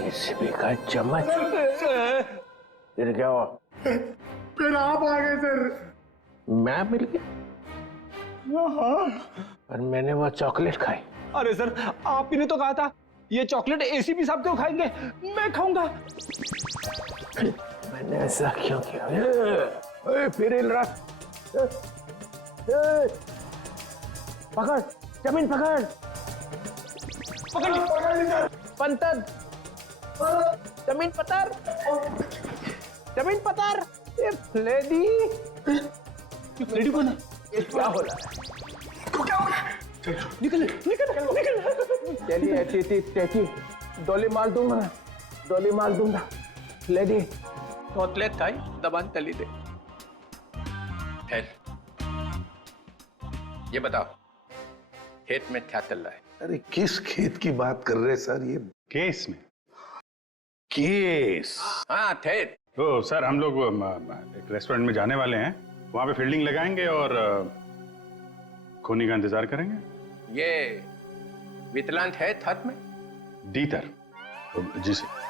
एसीपी का चम्मच? फिर क्या हुआ? फिर आप आ गए सर। मैं मिल गया? और मैंने वो चॉकलेट खाई। अरे सर आप ही ने तो कहा था ये चॉकलेट एसीपी साहब क्यों खाएंगे, मैं खाऊंगा। मैंने ऐसा क्यों किया? फिर पकड़, जमीन पकड़, पकड़ पंतर, जमीन पतर, जमीन पतर। लेडी लेडी कौन है? क्या हो रहा है? क्या हो गया? निकल निकल निकल। चलिए टेची डोली मार दूंगा, डोली मार दूंगा। लेडी तोतले थाई दबान तली दे। ये बताओ खेत में क्या चल रहा है? अरे किस खेत की बात कर रहे सर? ये केस में। केस? हाँ थे। तो सर हम लोग एक रेस्टोरेंट में जाने वाले हैं, वहां पे फील्डिंग लगाएंगे और खूनी का इंतजार करेंगे। ये विकलांग है हाथ में? दीतर। जी सर।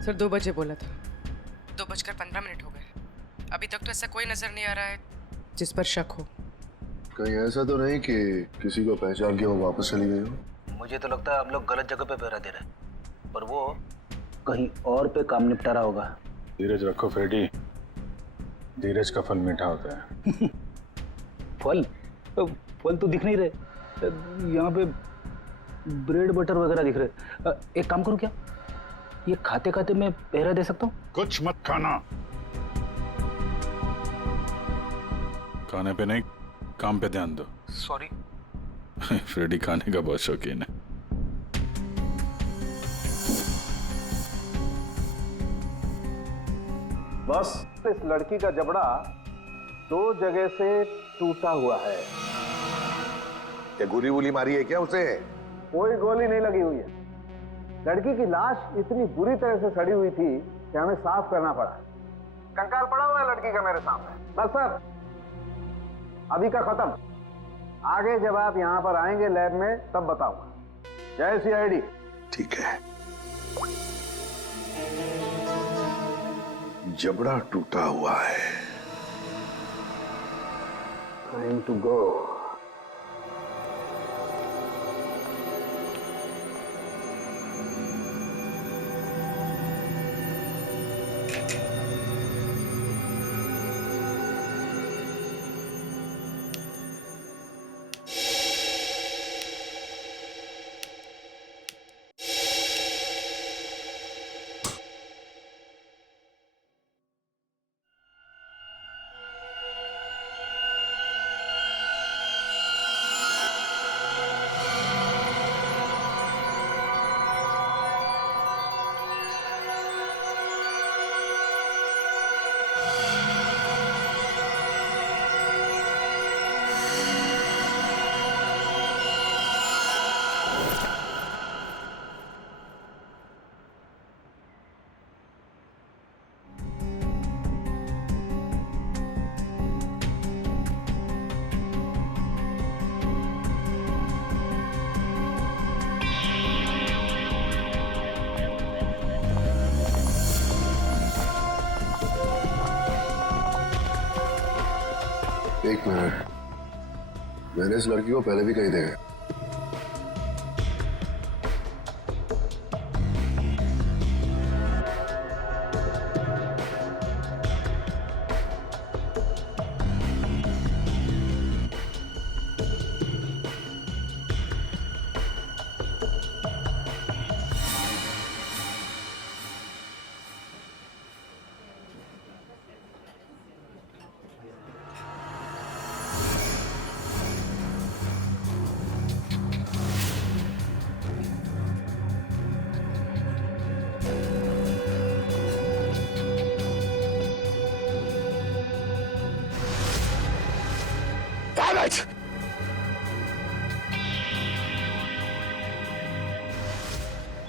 सर 2 बजे बोला था, 2:15 हो गए। अभी तक तो ऐसा कोई नजर नहीं आ रहा है जिस पर शक हो। कहीं ऐसा तो नहीं कि किसी को पहचान के वो वापस चली गई हो? मुझे तो लगता है हम लोग गलत जगह पे पहरा दे रहे हैं, पर वो कहीं और पे काम निपटा रहा होगा। धीरज रखो फ्रेडी, धीरज का फल मीठा होता है। फल? फल तो दिख नहीं रहे, यहाँ पे ब्रेड बटर वगैरह दिख रहे। एक काम करूँ क्या, ये खाते खाते मैं पहरा दे सकता हूँ? कुछ मत खाना। खाने पे नहीं, काम पे ध्यान दो। सॉरी। फ्रेडी खाने का बहुत शौकीन है। बस इस लड़की का जबड़ा 2 जगह से टूटा हुआ है। क्या गोली वोली मारी है क्या उसे? कोई गोली नहीं लगी हुई है। लड़की की लाश इतनी बुरी तरह से सड़ी हुई थी कि हमें साफ करना पड़ा। कंकाल पड़ा हुआ है लड़की का मेरे सामने। बस सर अभी का खत्म। आगे जब आप यहाँ पर आएंगे लैब में तब बताऊंगा। जय सीआईडी। ठीक है। जबड़ा टूटा हुआ है। Time to go. एक मिनट, मैंने इस लड़की को पहले भी कहीं देखा है।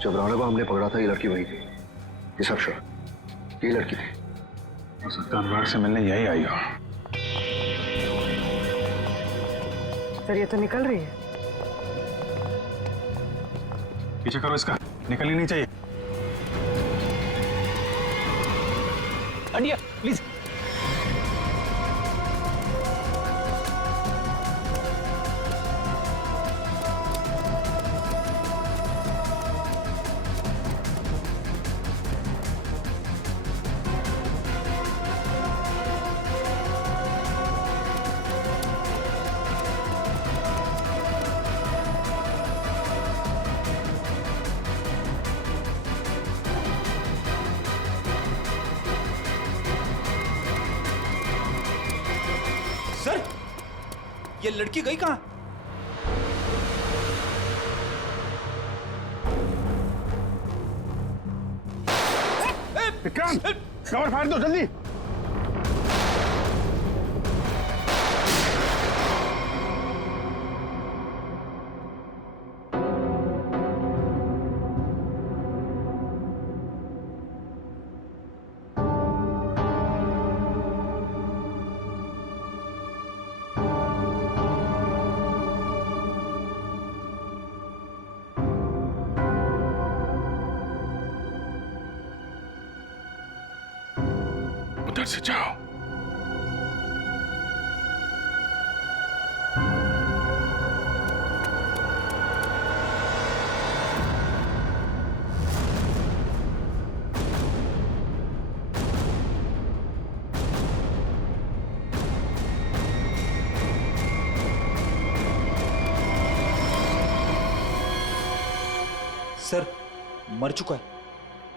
जब राणा को हमने पकड़ा था ये लड़की वही थी। ये सब श्योर ये लड़की थी। हो सकता है अनुराग से मिलने यही आई हो। सर ये तो निकल रही है। पीछे करो इसका, निकलनी नहीं चाहिए। हटिए प्लीज। सर ये लड़की गई कहां? विक्रांत, कवर फाड़ दो जल्दी। उधर से जाओ। सर मर चुका है।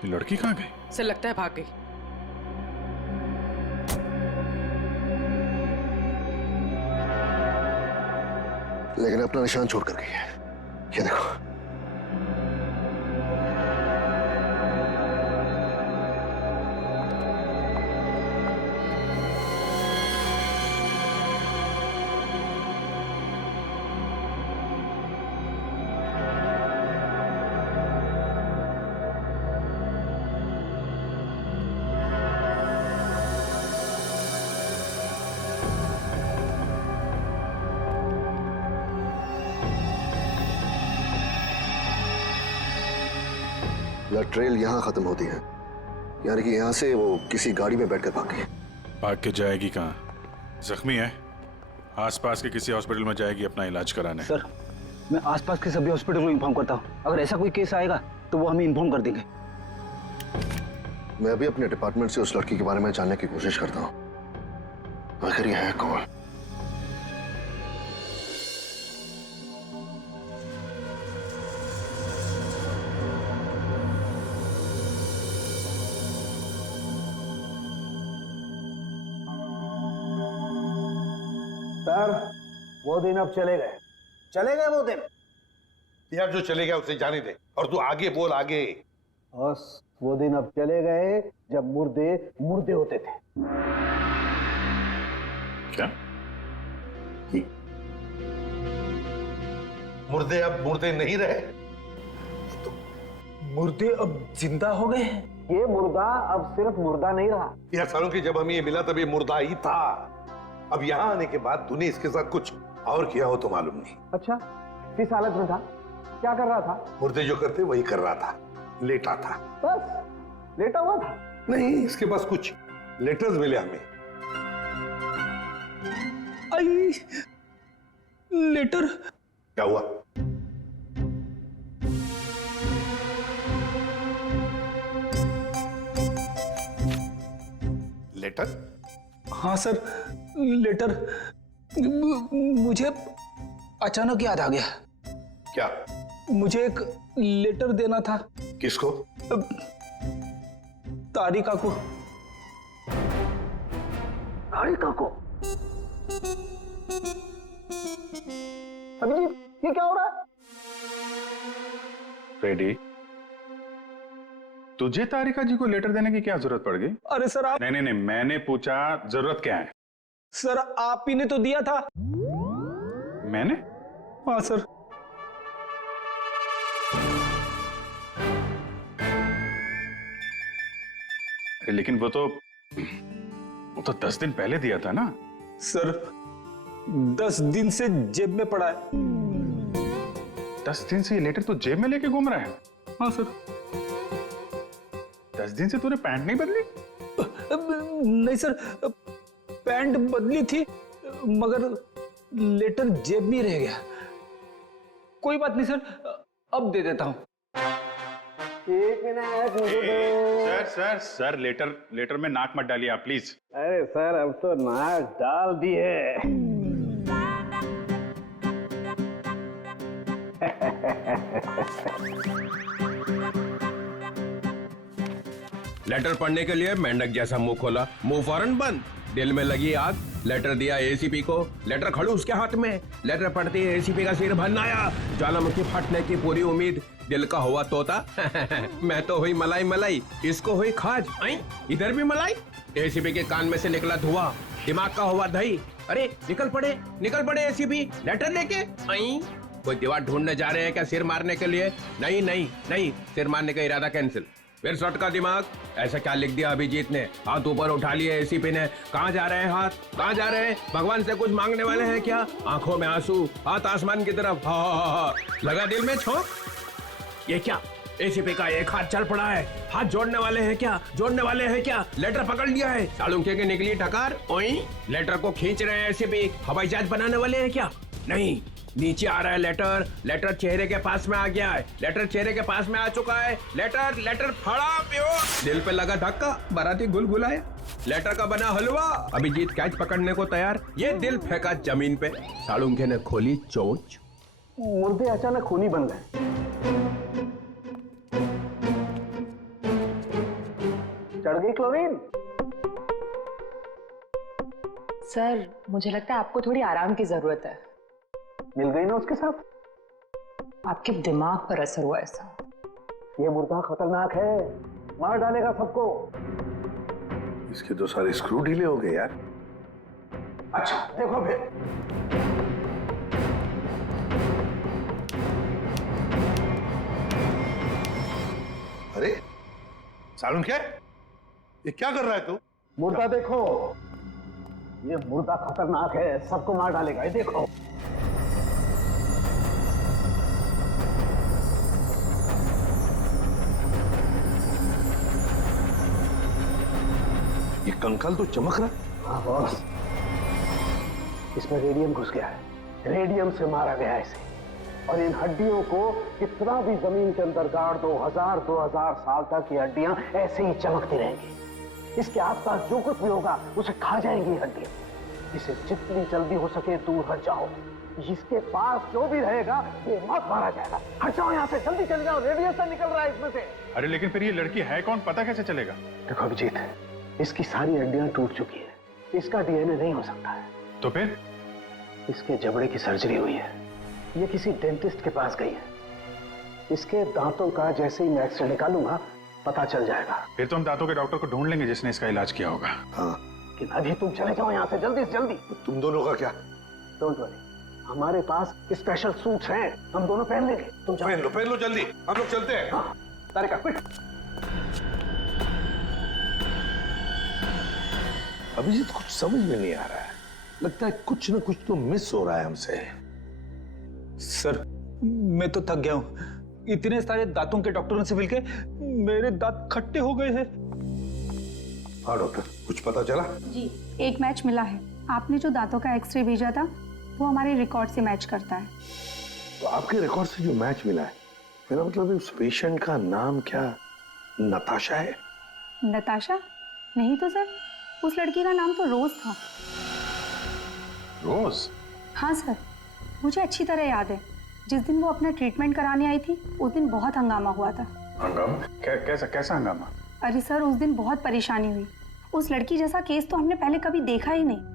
ये लड़की कहाँ गई? सर लगता है भाग गई। लेकिन अपना निशान छोड़ कर गई है। ये देखो। ट्रेल यहां खत्म होती है, यानी कि यहां से वो किसी गाड़ी में बैठकर भाग गई। भाग के जाएगी कहाँ? जख्मी है, आसपास के किसी हॉस्पिटल में जाएगी अपना इलाज कराने। सर मैं आसपास के सभी हॉस्पिटल को इन्फॉर्म करता हूँ। अगर ऐसा कोई केस आएगा तो वो हमें इन्फॉर्म कर देंगे। मैं अभी अपने डिपार्टमेंट से उस लड़की के बारे में जानने की कोशिश करता हूँ। आखिर ये है कौन? सर वो दिन अब चले गए वो दिन। यार जो चले गया उसे जाने दे, और तू आगे बोल आगे। बस वो दिन अब चले गए जब मुर्दे मुर्दे होते थे। क्या? मुर्दे अब मुर्दे नहीं रहे, तो मुर्दे अब जिंदा हो गए। ये मुर्दा अब सिर्फ मुर्दा नहीं रहा। यार सालों की जब हमें ये मिला तब ये मुर्दा ही था। अब यहाँ आने के बाद तूने इसके साथ कुछ और किया हो तो मालूम नहीं। अच्छा किस हालत में था? क्या कर रहा था? मुर्दे जो करते वही कर रहा था, लेटा था। बस लेटा हुआ था? नहीं, इसके पास कुछ लेटर्स मिले हमें। आई लेटर। क्या हुआ? लेटर? हाँ सर, लेटर। मुझे अचानक याद आ गया। क्या? मुझे एक लेटर देना था। किसको? तारिका को। तारिका को? अभिजीत, ये क्या हो रहा है? रेडी? तुझे तारिका जी को लेटर देने की क्या जरूरत पड़ गई? अरे सर आप। नहीं, मैंने पूछा जरूरत क्या है? सर आप ही ने तो दिया था। मैंने? हाँ सर। लेकिन वो तो 10 दिन पहले दिया था ना। सर 10 दिन से जेब में पड़ा है। 10 दिन से ये लेटर तो जेब में लेके घूम रहा है? हाँ सर। 10 दिन से तूने पैंट नहीं बदली? नहीं सर, पैंट बदली थी मगर लेटर जेब में रह गया। कोई बात नहीं सर, अब दे देता हूं। एक मिनट मुझे सर लेटर में नाक मत डालिए आप प्लीज। अरे सर अब तो नाक डाल दी है। लेटर पढ़ने के लिए मेंढक जैसा मुंह खोला, मुंह फौरन बंद। दिल में लगी आग। लेटर दिया एसीपी को, लेटर खड़ूस के हाथ में। लेटर पढ़ते ही एसीपी का सिर भरना आया। ज्वालामुखी फटने की पूरी उम्मीद। दिल का हुआ तोता। मैं तो हुई मलाई मलाई, इसको हुई खाज। इधर भी मलाई। एसीपी के कान में से निकला धुआं, दिमाग का हुआ दही। अरे निकल पड़े एसीपी लेटर लेके। कोई दीवार ढूंढने जा रहे हैं क्या सिर मारने के लिए? नहीं, सिर मारने का इरादा कैंसिल। फिर शॉट का दिमाग। ऐसा क्या लिख दिया अभिजीत ने? हाथ ऊपर उठा लिए एसीपी ने। कहाँ जा रहे हैं हाथ? कहाँ जा रहे हैं? भगवान से कुछ मांगने वाले हैं क्या? आंखों में आंसू, हाथ आसमान की तरफ। हा। लगा दिल में छोंक। ये क्या? एसीपी का एक हाथ चल पड़ा है। हाथ जोड़ने वाले हैं क्या? लेटर पकड़ लिया है। सालुंखे की निकली टकार। लेटर को खींच रहे हैं एसीपी। हवाई जहाज बनाने वाले हैं क्या? नहीं, नीचे आ रहा है लेटर चेहरे के पास में आ गया है। लेटर चेहरे के पास में आ चुका है। लेटर फड़ा प्यो। दिल पे लगा धक्का, बाराती गुलगुलाया। लेटर का बना हलवा। अभिजीत कैच पकड़ने को तैयार। ये दिल फेंका जमीन पे। सालुंखे ने खोली चोंच। मुर्दे अचानक खूनी बन गए। चढ़ गई क्लोरीन। सर मुझे लगता है आपको थोड़ी आराम की जरूरत है। मिल गई ना उसके साथ? आपके दिमाग पर असर हुआ ऐसा। ये मुर्दा खतरनाक है, मार डालेगा सबको। इसके तो सारे स्क्रू ढीले हो गए यार। अच्छा देखो फिर। अरे सालुंखे, ये क्या कर रहा है तू? मुर्दा देखो, ये मुर्दा खतरनाक है, सबको मार डालेगा। ये देखो। ये कंकाल तो चमक रहा। हाँ बॉस, इसमें रेडियम घुस गया है। रेडियम से मारा गया इसे। और इन हड्डियों को कितना भी जमीन के अंदर गाड़ दो, 2000 साल तक ये हड्डियां ऐसे ही चमकती रहेंगी। इसके आसपास जो कुछ भी होगा उसे खा जाएंगी हड्डियां। इसे जितनी जल्दी हो सके दूर हट जाओ। इसके पास जो भी रहेगा ये मत मारा जाएगा। हट जाओ यहाँ से, जल्दी चले जाओ। रेडिएशन निकल रहा है इसमें से। अरे लेकिन फिर ये लड़की है कौन, पता कैसे चलेगा? देखो अभिजीत, इसकी सारी हड्डियां टूट चुकी है। इसका डीएनए नहीं हो सकता है। तो फिर? इसके जबड़े की सर्जरी हुई है। ये किसी डेंटिस्ट के पास गई है। इसके दांतों का जैसे ही मैं एक्सरे निकालूंगा पता चल जाएगा। फिर तो हम दांतों के डॉक्टर को ढूंढ लेंगे जिसने इसका इलाज किया होगा। हाँ, लेकिन अभी तुम चले जाओ यहाँ से जल्दी से जल्दी। तुम दोनों का क्या? डोंट वरी, हमारे पास स्पेशल सूट्स हैं, हम दोनों पहन लेंगे। तुम जाओ। पहन लो जल्दी, हम लोग चलते हैं। हाँ, तारिका क्विक। अभिजीत कुछ समझ में नहीं आ रहा है। लगता है कुछ ना कुछ तो मिस हो रहा है हमसे। सर मैं तो थक गया हूँ। इतने सारे दांतों के डॉक्टरों से मिलके मेरे दांत खट्टे हो गए हैं। हाँ डॉक्टर, कुछ पता चला? जी, एक मैच मिला है। आपने जो दांतों का एक्सरे भेजा था वो हमारे रिकॉर्ड से मैच करता है। तो आपके रिकॉर्ड से जो मैच मिला है, मेरा मतलब है उस पेशेंट का नाम क्या नताशा है? नताशा? नहीं तो सर, उस लड़की का नाम तो रोज था। रोज? हाँ सर, मुझे अच्छी तरह याद है। जिस दिन वो अपना ट्रीटमेंट कराने आई थी उस दिन बहुत हंगामा हुआ था। हंगामा? कैसा हंगामा? अरे सर, उस दिन बहुत परेशानी हुई। उस लड़की जैसा केस तो हमने पहले कभी देखा ही नहीं।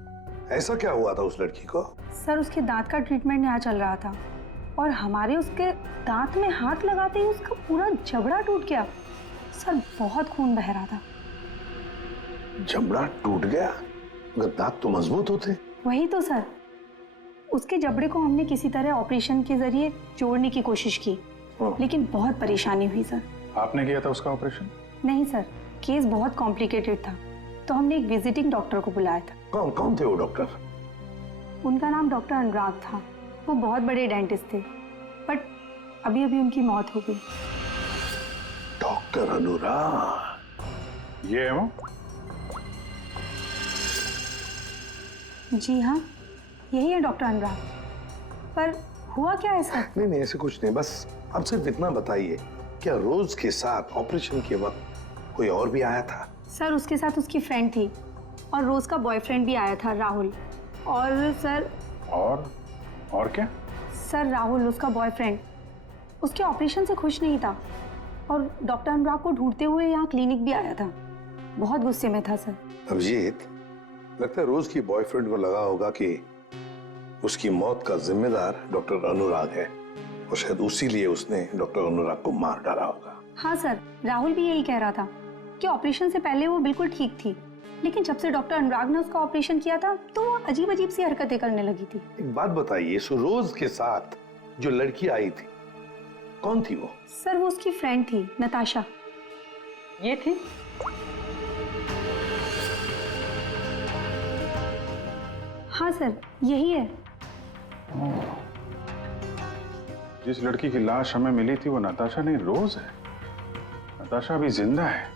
ऐसा क्या हुआ था उस लड़की को? सर, उसके दांत का ट्रीटमेंट यहाँ चल रहा था और हमारे उसके दांत में हाथ लगाते ही उसका पूरा जबड़ा टूट गया। सर, बहुत खून बह रहा था। जबड़ा टूट गया? मगर दांत तो मजबूत होते। वही तो सर, उसके जबड़े को हमने किसी तरह ऑपरेशन के जरिए जोड़ने की कोशिश की, लेकिन बहुत परेशानी हुई सर। आपने किया था उसका ऑपरेशन? नहीं सर, केस बहुत कॉम्प्लिकेटेड था, तो हमने एक विजिटिंग डॉक्टर को बुलाया था। कौन थे वो डॉक्टर? उनका नाम डॉक्टर अनुराग था। वो बहुत बड़े डेंटिस्ट थे, बट अभी अभी उनकी मौत हो गई। डॉक्टर अनुराग? ये है वो? जी हाँ, यही है डॉक्टर अनुराग। पर हुआ क्या है सर? नहीं, ऐसे कुछ नहीं। बस आप सिर्फ इतना बताइए, क्या रोज के साथ ऑपरेशन के वक्त कोई और भी आया था? सर, उसके साथ उसकी फ्रेंड थी और रोज का बॉयफ्रेंड भी आया था, राहुल। और सर और क्या? सर, राहुल उसका बॉयफ्रेंड उसके ऑपरेशन से खुश नहीं था और डॉक्टर अनुराग को ढूंढते हुए यहाँ क्लिनिक भी आया था। बहुत गुस्से में था सर। अभिजीत, लगता है रोज की बॉयफ्रेंड को लगा होगा कि उसकी मौत का जिम्मेदार डॉक्टर अनुराग है और शायद उसी लिए उसने डॉक्टर अनुराग को मार डाला होगा। हाँ सर, राहुल भी यही कह रहा था कि ऑपरेशन से पहले वो बिल्कुल ठीक थी, लेकिन जब से डॉक्टर अनुराग ने उसका ऑपरेशन किया था तो वो अजीब अजीब सी हरकतें करने लगी थी। एक बात बताइए, रोज के साथ जो लड़की आई थी, कौन थी वो? सर, वो उसकी फ्रेंड थी, नताशा। ये थी? हाँ सर, यही है। जिस लड़की की लाश हमें मिली थी वो नताशा नहीं, रोज है। नताशा अभी जिंदा है।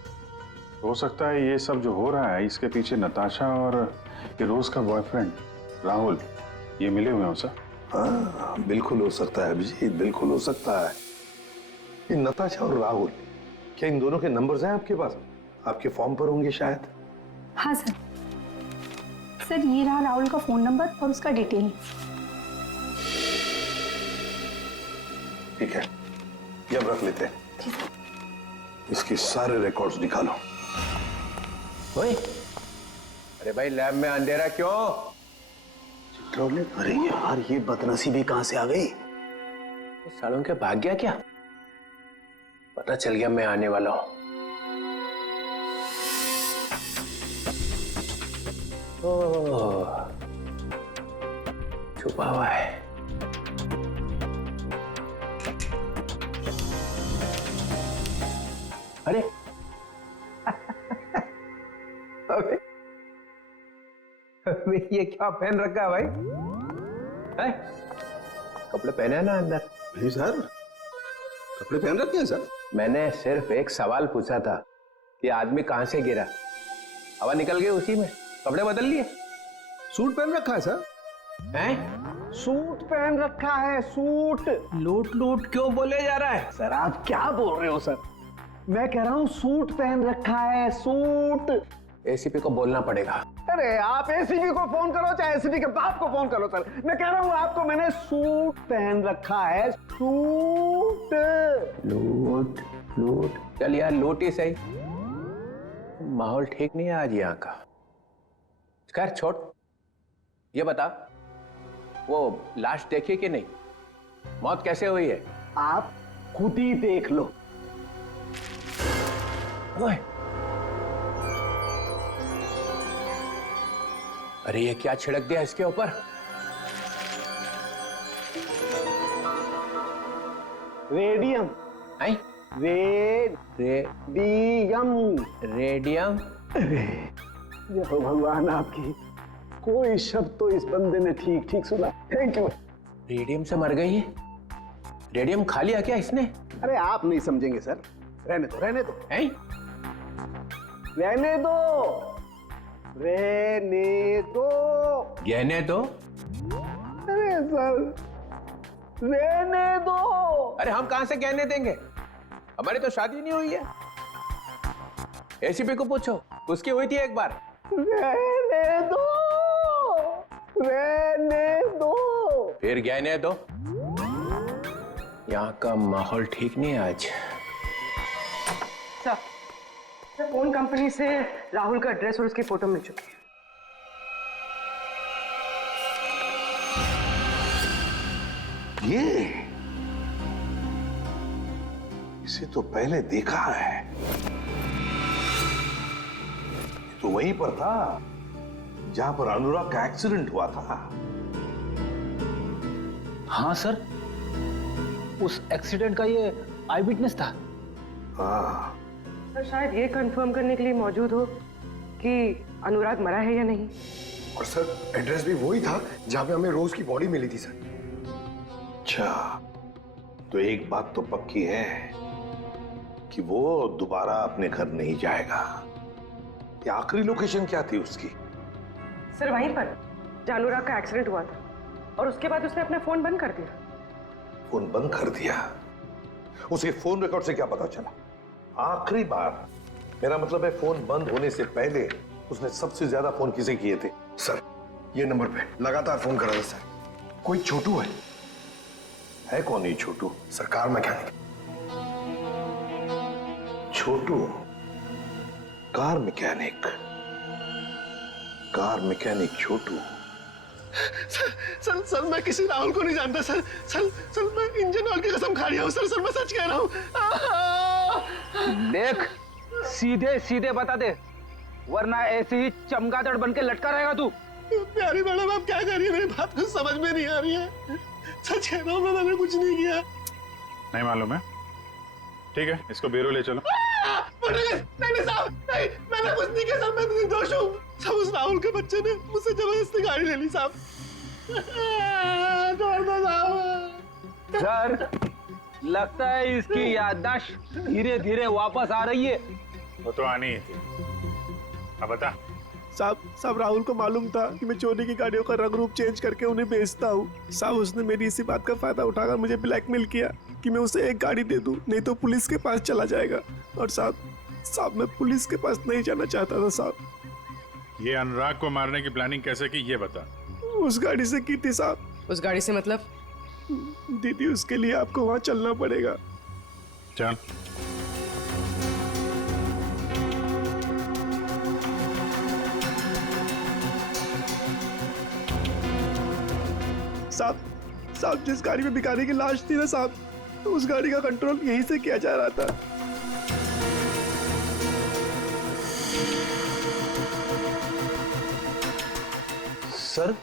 हो सकता है ये सब जो हो रहा है इसके पीछे नताशा और ये रोज का बॉयफ्रेंड राहुल ये मिले हुए हो सर। हाँ, बिल्कुल हो सकता है अभिजीत, बिल्कुल हो सकता है। ये नताशा और राहुल, क्या इन दोनों के नंबर्स हैं आपके पास? आपके फॉर्म पर होंगे शायद। हाँ सर। सर, ये रहा राहुल का फोन नंबर और उसका डिटेल। ठीक है, ये अब रख लेते हैं। इसके सारे रिकॉर्ड्स निकालो। ओए, अरे भाई, लैब में अंधेरा क्यों? अरे यार, ये बदनसीबी कहां से आ गई? सालों के भाग गया क्या? पता चल गया मैं आने वाला हूं। ओह, छुपा हुआ है। अरे अबे ये क्या पहन रखा है भाई? है? कपड़े पहने हैं ना अंदर? नहीं सर, कपड़े पहन रखे हैं सर। मैंने सिर्फ एक सवाल पूछा था कि आदमी कहां से गिरा, हवा निकल गई उसी में, कपड़े बदल लिए। सूट पहन रखा है सर। हैं? सूट पहन रखा है, सूट। लूट लूट क्यों बोले जा रहा है? सर, आप क्या बोल रहे हो सर? मैं कह रहा हूँ सूट पहन रखा है, सूट। एसीपी को बोलना पड़ेगा। अरे आप एसीपी को फोन करो चाहे एसीपी के बाप को फोन करो सर, मैं कह रहा हूँ आपको मैंने सूट पहन रखा है, सूट। लूट लूट, चल यार लूट ही सही। माहौल ठीक नहीं है आज यहाँ का। खैर छोड़, ये बता वो लाश देखी कि नहीं? मौत कैसे हुई है? आप खुद ही देख लो। ओए, अरे ये क्या छिड़क दिया इसके ऊपर? रेडियम। हैं? रेडियम। रेडियम? जय हो भगवान आपकी, कोई शब्द तो इस बंदे ने ठीक ठीक सुना। Thank you. रेडियम से मर गई है? रेडियम खा लिया क्या इसने? अरे आप नहीं समझेंगे सर, रहने दो रहने दो। हैं? रहने दो। रहने दो। गहने दो? अरे सर, रहने दो। अरे हम कहां से गहने देंगे? हमारी तो शादी नहीं हुई है। एसीपी को पूछो, उसकी हुई थी एक बार। रहने दो, रहने दो। फिर गहने दो। यहाँ का माहौल ठीक नहीं है आज। सर फोन कंपनी से राहुल का एड्रेस और उसकी फोटो मिल चुकी है। ये इसे तो पहले देखा है। तो वहीं पर था जहां पर अनुराग का एक्सीडेंट हुआ था। हाँ सर, उस एक्सीडेंट का ये आई विटनेस था। हाँ सर शायद ये कंफर्म करने के लिए मौजूद हो कि अनुराग मरा है या नहीं। और सर एड्रेस भी वही था जहां पे हमें रोज की बॉडी मिली थी सर। अच्छा, तो एक बात तो पक्की है कि वो दोबारा अपने घर नहीं जाएगा। ये आखिरी लोकेशन क्या थी उसकी? सर वहीं पर जहां अनुराग का एक्सीडेंट हुआ था, और उसके बाद उसने अपना फोन बंद कर दिया। फोन बंद कर दिया? उसे फोन रिकॉर्ड से क्या पता चला? आखिरी बार, मेरा मतलब है फोन बंद होने से पहले उसने सबसे ज्यादा फोन किसे किए थे? सर ये नंबर पे लगातार फोन कर रहा था सर। कोई छोटू है कौन ये छोटू? सरकार मैकेनिक। छोटू कार मैकेनिक? कार मैकेनिक छोटू? सर मैं किसी राहुल को नहीं जानता सर। सर मैं इंजन ऑयल की कसम खा रहा हूँ सर मैं सच कह रहा हूँ। देख, सीधे सीधे बता दे, वरना ऐसे ही चमगादड़ बन के लटका रहेगा तू। प्यारी मैडम आप क्या कर रही है? मेरी बात कुछ समझ में नहीं आ रही है। सच कह रहा हूँ मैंने कुछ नहीं किया। नहीं मालूम है? ठीक है, इसको ब्यूरो ले चलो। नहीं साहब, नहीं मैंने कुछ नहीं किया सर, मैं निर्दोष हूँ। सब उस राहुल के बच्चे ने मुझसे जबरदस्ती गाड़ी ले ली साहब। छोड़ दो साहब। सर लगता है इसकी याददाश्त धीरे धीरे वापस आ रही है। वो तो आनी ही थी। अब बता। साहब राहुल को मालूम था कि मैं चोरी की गाड़ियों का रंग रूप चेंज करके उन्हें बेचता हूँ। साहब उसने मेरी इसी बात का फायदा उठाकर मुझे ब्लैकमेल किया कि मैं उसे एक गाड़ी दे दूं, नहीं तो पुलिस के पास चला जाएगा। और साहब मैं पुलिस के पास नहीं जाना चाहता था साहब। ये अनुराग को मारने की प्लानिंग कैसे की ये बता। उस गाड़ी से की थी साहब। उस गाड़ी से मतलब? दीदी उसके लिए आपको वहां चलना पड़ेगा। चल। साहब जिस गाड़ी में भिखारी की लाश थी ना साहब, तो उस गाड़ी का कंट्रोल यहीं से किया जा रहा था। सर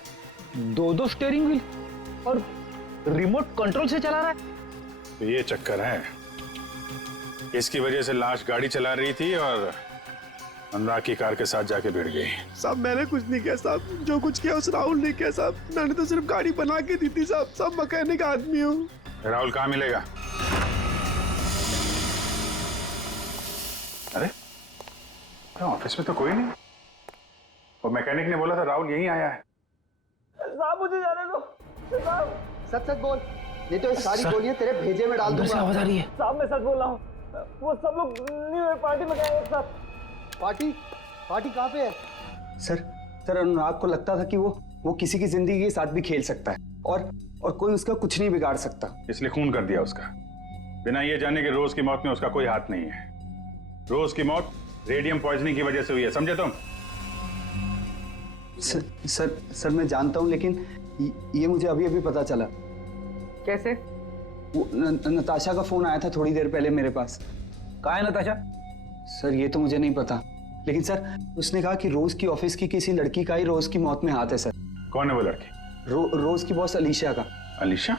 दो स्टीयरिंग व्हील और रिमोट कंट्रोल से चला रहा है। तो ये चक्कर है, इसकी वजह से लाश गाड़ी चला रही थी और अनुराग की कार के साथ जाके भिड़ गई। साहब मैंने कुछ नहीं किया साहब, जो कुछ किया उस राहुल ने किया साहब। मैंने तो सिर्फ गाड़ी बना के दी थी साहब। सब मैकेनिक आदमी हूँ। राहुल कहाँ मिलेगा? अरे ऑफिस में तो कोई नहीं। वो मैकेनिक ने बोला था राहुल यहीं आया है। साहब मुझे जाने दो। साहब सच बोल, नहीं तो ये सारी गोलियां तेरे भेजे में डाल दूंगा। आवाज आ रही है। साहब मैं सच बोल रहा हूँ, वो सब लोग न्यू ईयर पार्टी में गए एक साथ। पार्टी कहाँ पे है? सर अनुराग को लगता था कि वो किसी की जिंदगी के साथ भी खेल सकता है और कोई उसका कुछ नहीं बिगाड़ सकता, इसलिए खून कर दिया उसका, बिना ये जाने कि रोज की मौत में उसका कोई हाथ नहीं है। रोज की मौत रेडियम पॉइजनिंग की वजह से हुई है, समझे तुम? सर मैं जानता हूँ, लेकिन ये मुझे अभी अभी पता चला। कैसे? वो नताशा का फोन आया था थोड़ी देर पहले मेरे पास। कहाँ है नताशा? सर ये तो मुझे नहीं पता, लेकिन सर उसने कहा कि रोज की ऑफिस की किसी लड़की का ही रोज की मौत में हाथ है। सर कौन है वो लड़की? रोज की बॉस अलीशा का। अलीशा?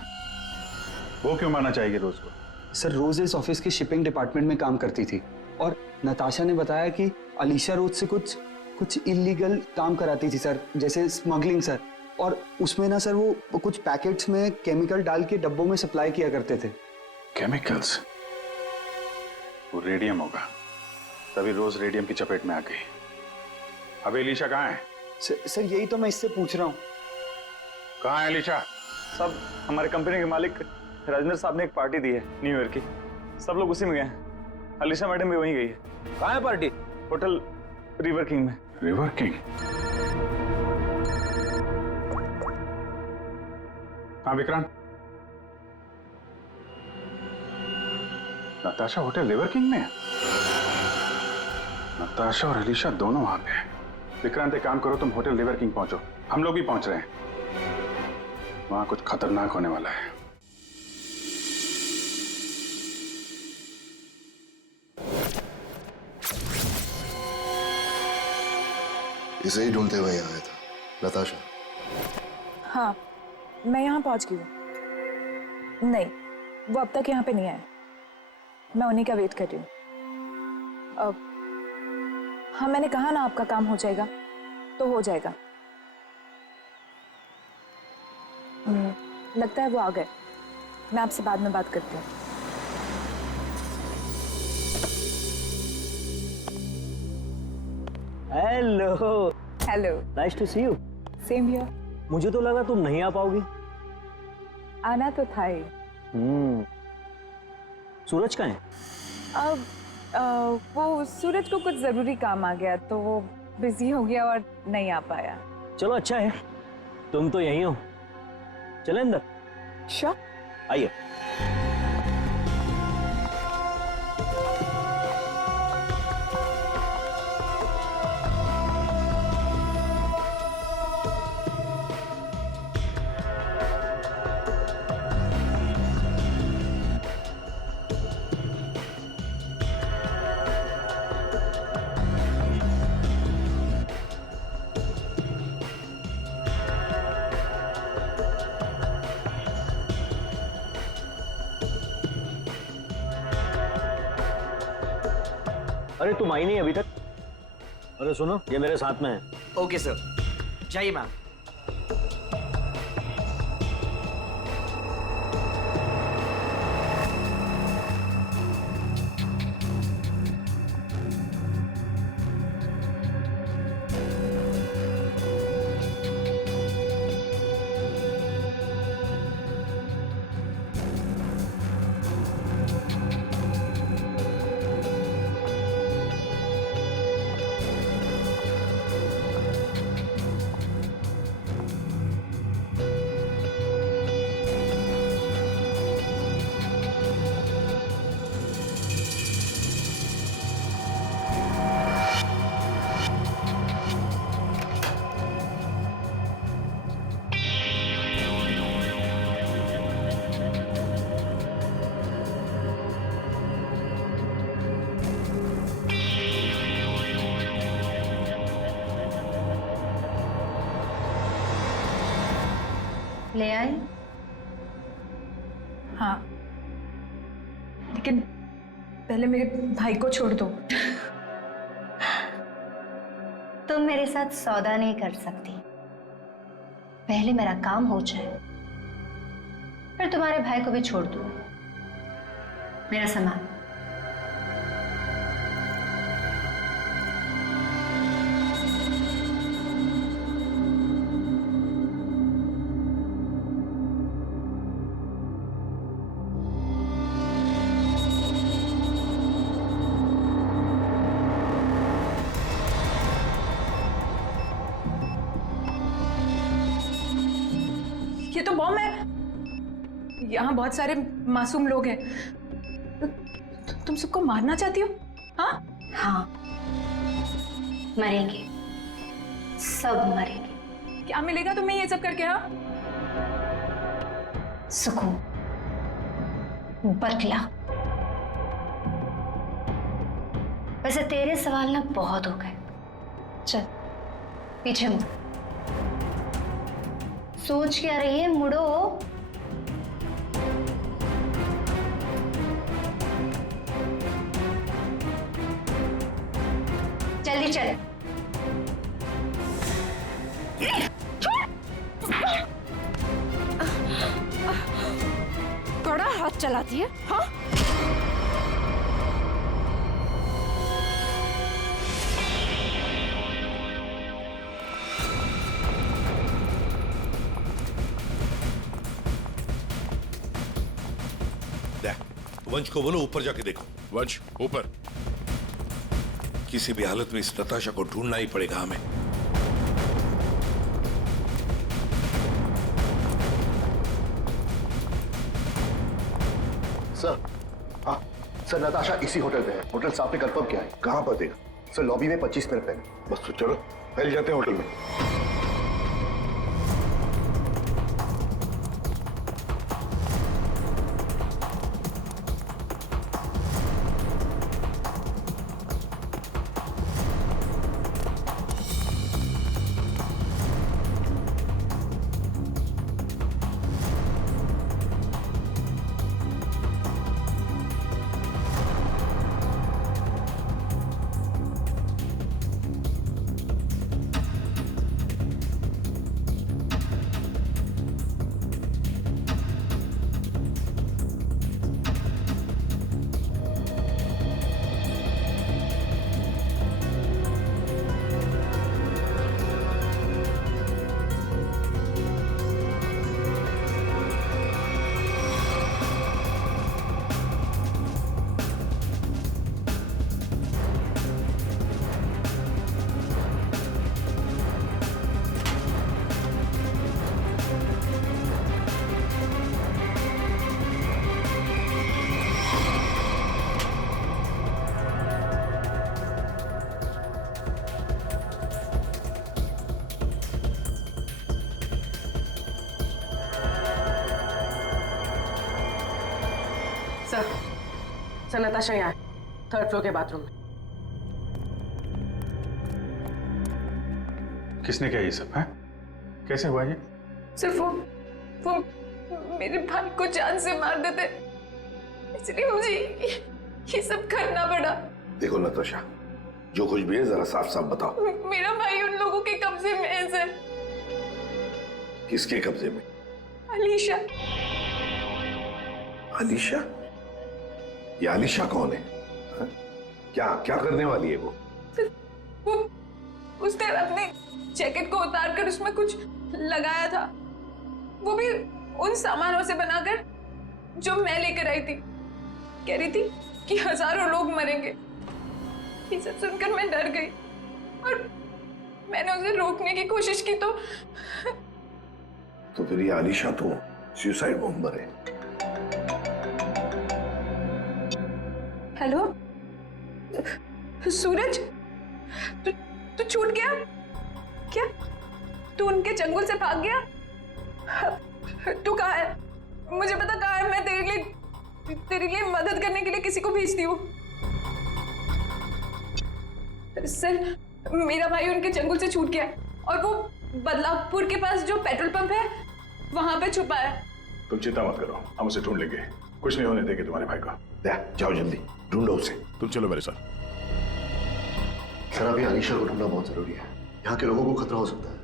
वो क्यों मारना चाहेगी रोज को? सर रोज इस ऑफिस के शिपिंग डिपार्टमेंट में काम करती थी और नताशा ने बताया कि अलीशा रोज से कुछ इलीगल काम कराती थी सर, जैसे स्मगलिंग सर। और उसमें ना सर वो कुछ पैकेट्स में केमिकल डाल के डब्बों में सप्लाई किया करते थे। केमिकल्स? वो रेडियम होगा, तभी रोज रेडियम की चपेट में आ गई। अब एलिशा कहाँ है? सर यही तो मैं इससे पूछ रहा हूँ। कहाँ है एलिशा? सब हमारे कंपनी के मालिक राजेंद्र साहब ने एक पार्टी दी है न्यू ईयर की, सब लोग उसी में गए हैं। अलीशा मैडम भी वहीं गई है। कहाँ है पार्टी? होटल रिवर किंग में। River King? हाँ Vikrant, Natasha hotel River King में है? नताशा और अलीशा दोनों वहां पे हैं। विक्रांत एक काम करो, तुम होटल रिवर किंग पहुंचो, हम लोग भी पहुंच रहे हैं। वहां कुछ खतरनाक होने वाला है। इसे ही ढूंढते हुए यहाँ आया था। नताशा? हाँ, मैं यहाँ पहुँच गई हूँ। नहीं, वो अब तक यहाँ पे नहीं आए। मैं उन्हीं का वेट कर रही हूँ। अब हाँ, मैंने कहा ना आपका काम हो जाएगा तो हो जाएगा। लगता है वो आ गए। मैं आपसे बाद में बात करती हूँ। Hello. Hello. Nice to see you. Same here. मुझे तो लगा तुम नहीं आ पाओगी। आना तो था ही। सूरज कहाँ है? अब वो सूरज को कुछ जरूरी काम आ गया तो वो बिजी हो गया और नहीं आ पाया। चलो अच्छा है, तुम तो यहीं हो। चले अंदर? श्योर। आइए। अरे तुम आई नहीं अभी तक? अरे सुनो, ये मेरे साथ में है। ओके सर, जाइए मैम। ले आए? हाँ, लेकिन पहले मेरे भाई को छोड़ दो। तुम मेरे साथ सौदा नहीं कर सकती। पहले मेरा काम हो जाए, फिर तुम्हारे भाई को भी छोड़ दूँ। मेरा सामान। ये तो बॉम्ब है। यहाँ बहुत सारे मासूम लोग हैं। तुम सबको मारना चाहती हो? हाँ? हाँ, मरेंगे, सब मरेंगे। क्या मिलेगा तुम्हें ये सब करके? हाँ, सुकून, बदला। वैसे तेरे सवाल ना बहुत हो गए। चल पीछे मुड़। सोच क्या रही है? मुड़ो। जल्दी चल। बड़ा हाथ चलाती है। हाँ, वंश को बोलो ऊपर जाके देखो। वंश ऊपर। किसी भी हालत में इस नताशा को ढूंढना ही पड़ेगा हमें। सर, हाँ सर, नताशा इसी होटल पे है। होटल साहब ने कंफर्म किया है। कहाँ पते? सर लॉबी में 25 मिनट पहले। बस तो चलो पहले जाते हैं होटल में। सर नताशा यहाँ है, 3rd फ्लोर के बाथरूम में। किसने किया ये सब है? कैसे हुआ ये? सिर्फ वो मेरे भाई को जान से मार देते, इसलिए मुझे ये सब करना पड़ा। देखो नताशा, जो कुछ भी है जरा साफ साफ बताओ। मेरा भाई उन लोगों के कब्जे में है सर। किसके कब्जे में? अलीशा। अलीशा? ये अलीशा कौन है? हा? क्या क्या करने वाली है वो? उसने अपने जैकेट को उतार कर उसमें कुछ लगाया था, वो भी उन सामानों से बनाकर जो मैं लेकर आई थी। कह रही थी कि हजारों लोग मरेंगे। ये सब सुनकर मैं डर गई और मैंने उसे रोकने की कोशिश की तो फिर ये आलिशा तो सुसाइड बॉम्बर है। हेलो सूरज, तू छूट गया क्या? तू उनके जंगल से भाग गया? तू कहाँ है? मुझे पता कहाँ है। मैं तेरे लिए मदद करने के लिए किसी को भेजती हूँ। सर मेरा भाई उनके जंगल से छूट गया और वो बदलापुर के पास जो पेट्रोल पंप है वहां पे छुपा है। तुम चिंता मत करो, हम उसे ढूंढ लेंगे। कुछ नहीं होने देंगे तुम्हारे भाई को। जाओ जल्दी ढूंढो उसे। तुम चलो मेरे साथ। सर अभी अलीशा को ढूंढना बहुत जरूरी है। यहाँ के लोगों को खतरा हो सकता है।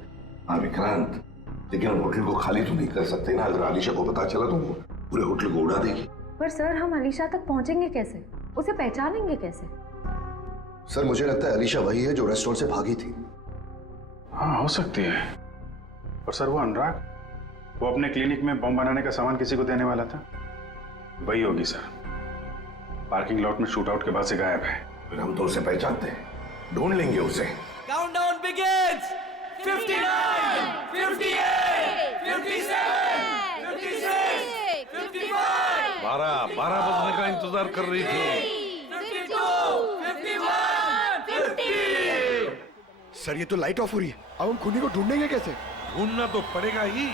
हाँ विक्रांत, लेकिन हम होटल को खाली तो नहीं कर सकते ना। अगर अलीशा को पता चला तो वो पूरे होटल को उड़ा देगी। पर सर हम अलीशा तक पहुंचेंगे कैसे? उसे पहचानेंगे कैसे? सर मुझे लगता है अलीशा वही है जो रेस्टोरेंट से भागी थी। हाँ हो सकती है। और सर वो अनुराग, वो अपने क्लिनिक में बम बनाने का सामान किसी को देने वाला था, वही होगी सर। पार्किंग लॉट में शूट आउट के बाद से गायब है। फिर हम तो उसे पहचानते हैं, ढूंढ लेंगे उसे। Countdown begins. 59, 58, 57, 56, 55। 12 बजने का इंतजार कर रही थी। 52, 51, 50। सर ये तो लाइट ऑफ हो रही है, अब हम खूनी को ढूंढेंगे कैसे? ढूंढना तो पड़ेगा ही।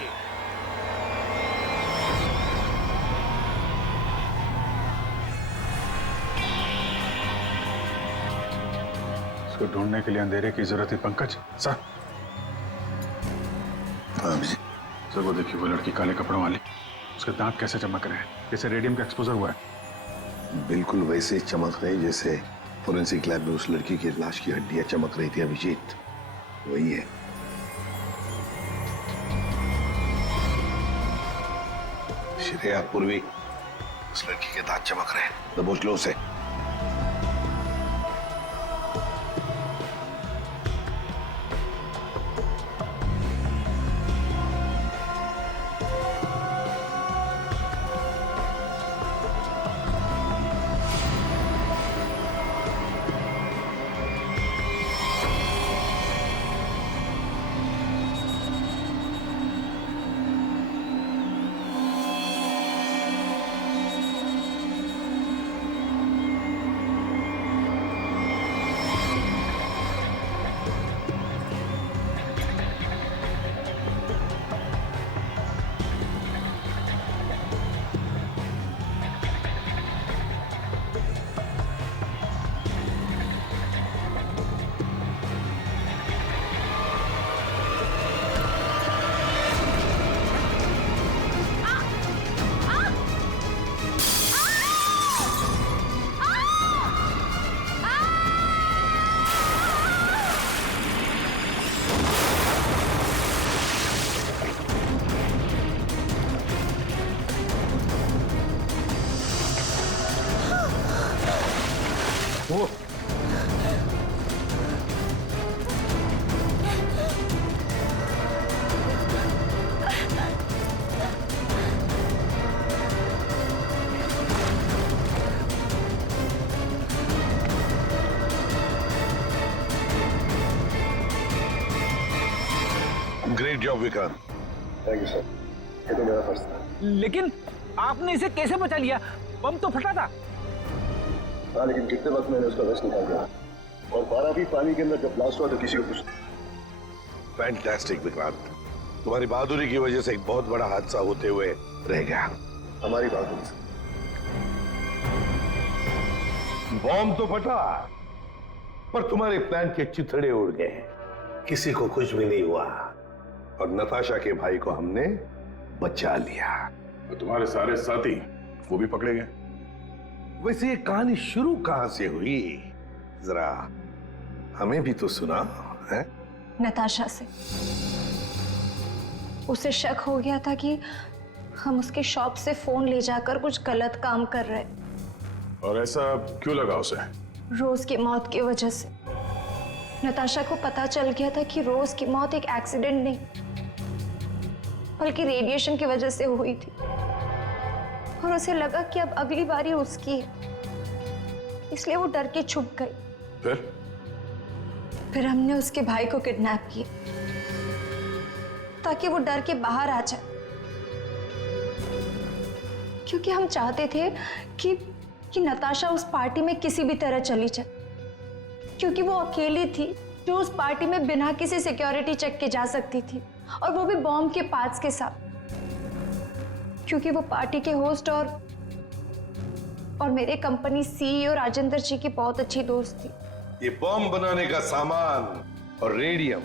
इसको ढूंढने के लिए अंधेरे की जरूरत है पंकज। सर सर वो देखिए, वो लड़की काले कपड़ों वाली, उसके दांत कैसे चमक रहे हैं, जैसे रेडियम का एक्सपोजर हुआ है। बिल्कुल वैसे चमक रही जैसे फोरेंसिक लैब में उस लड़की की लाश की हड्डियां चमक रही थी अभिजीत, वही है। श्रेया पूर्वी, उस लड़की के दांत चमक रहे हैं, दबोच लो उसे। वो great job Vikrant. Thank you sir, ये तो मेरा फर्ज था। लेकिन आपने इसे कैसे बचा लिया? बम तो फटा था। हाँ, लेकिन कितने वक्त मैंने उसका वेस्ट निकाल दिया, और 12 भी पानी के अंदर जब ब्लास्ट हुआ तो किसी को कुछ। फैंटास्टिक विक्रांत, तुम्हारी बहादुरी की वजह से एक बहुत बड़ा हादसा होते हुए रह गया। हमारी बहादुरी से। बॉम्ब तो फटा, पर तुम्हारे प्लान के चिथड़े उड़ गए, किसी को कुछ भी नहीं हुआ, और नताशा के भाई को हमने बचा लिया। तो तुम्हारे सारे साथी वो भी पकड़े गए। वैसे ये कहानी शुरू कहां से हुई, जरा हमें भी तो सुना है। नताशा से। उसे शक हो गया था कि हम उसके शॉप से फोन ले जाकर कुछ गलत काम कर रहे। और ऐसा क्यों लगा उसे? रोज की मौत की वजह से। नताशा को पता चल गया था कि रोज की मौत एक एक्सीडेंट नहीं, बल्कि रेडिएशन की वजह से हुई थी, और उसे लगा कि अब अगली बारी उसकी है, इसलिए वो डर के छुप गई। फिर हमने उसके भाई को किडनैप किया ताकि वो डर के बाहर आ जाए, क्योंकि हम चाहते थे कि नताशा उस पार्टी में किसी भी तरह चली जाए, क्योंकि वो अकेली थी जो उस पार्टी में बिना किसी सिक्योरिटी चेक के जा सकती थी, और वो भी बॉम्ब के पार्ट्स के साथ, क्योंकि वो पार्टी के होस्ट और मेरे कंपनी सीईओ राजेंद्र जी की बहुत अच्छी दोस्त थी। ये बॉम्ब बनाने का सामान और रेडियम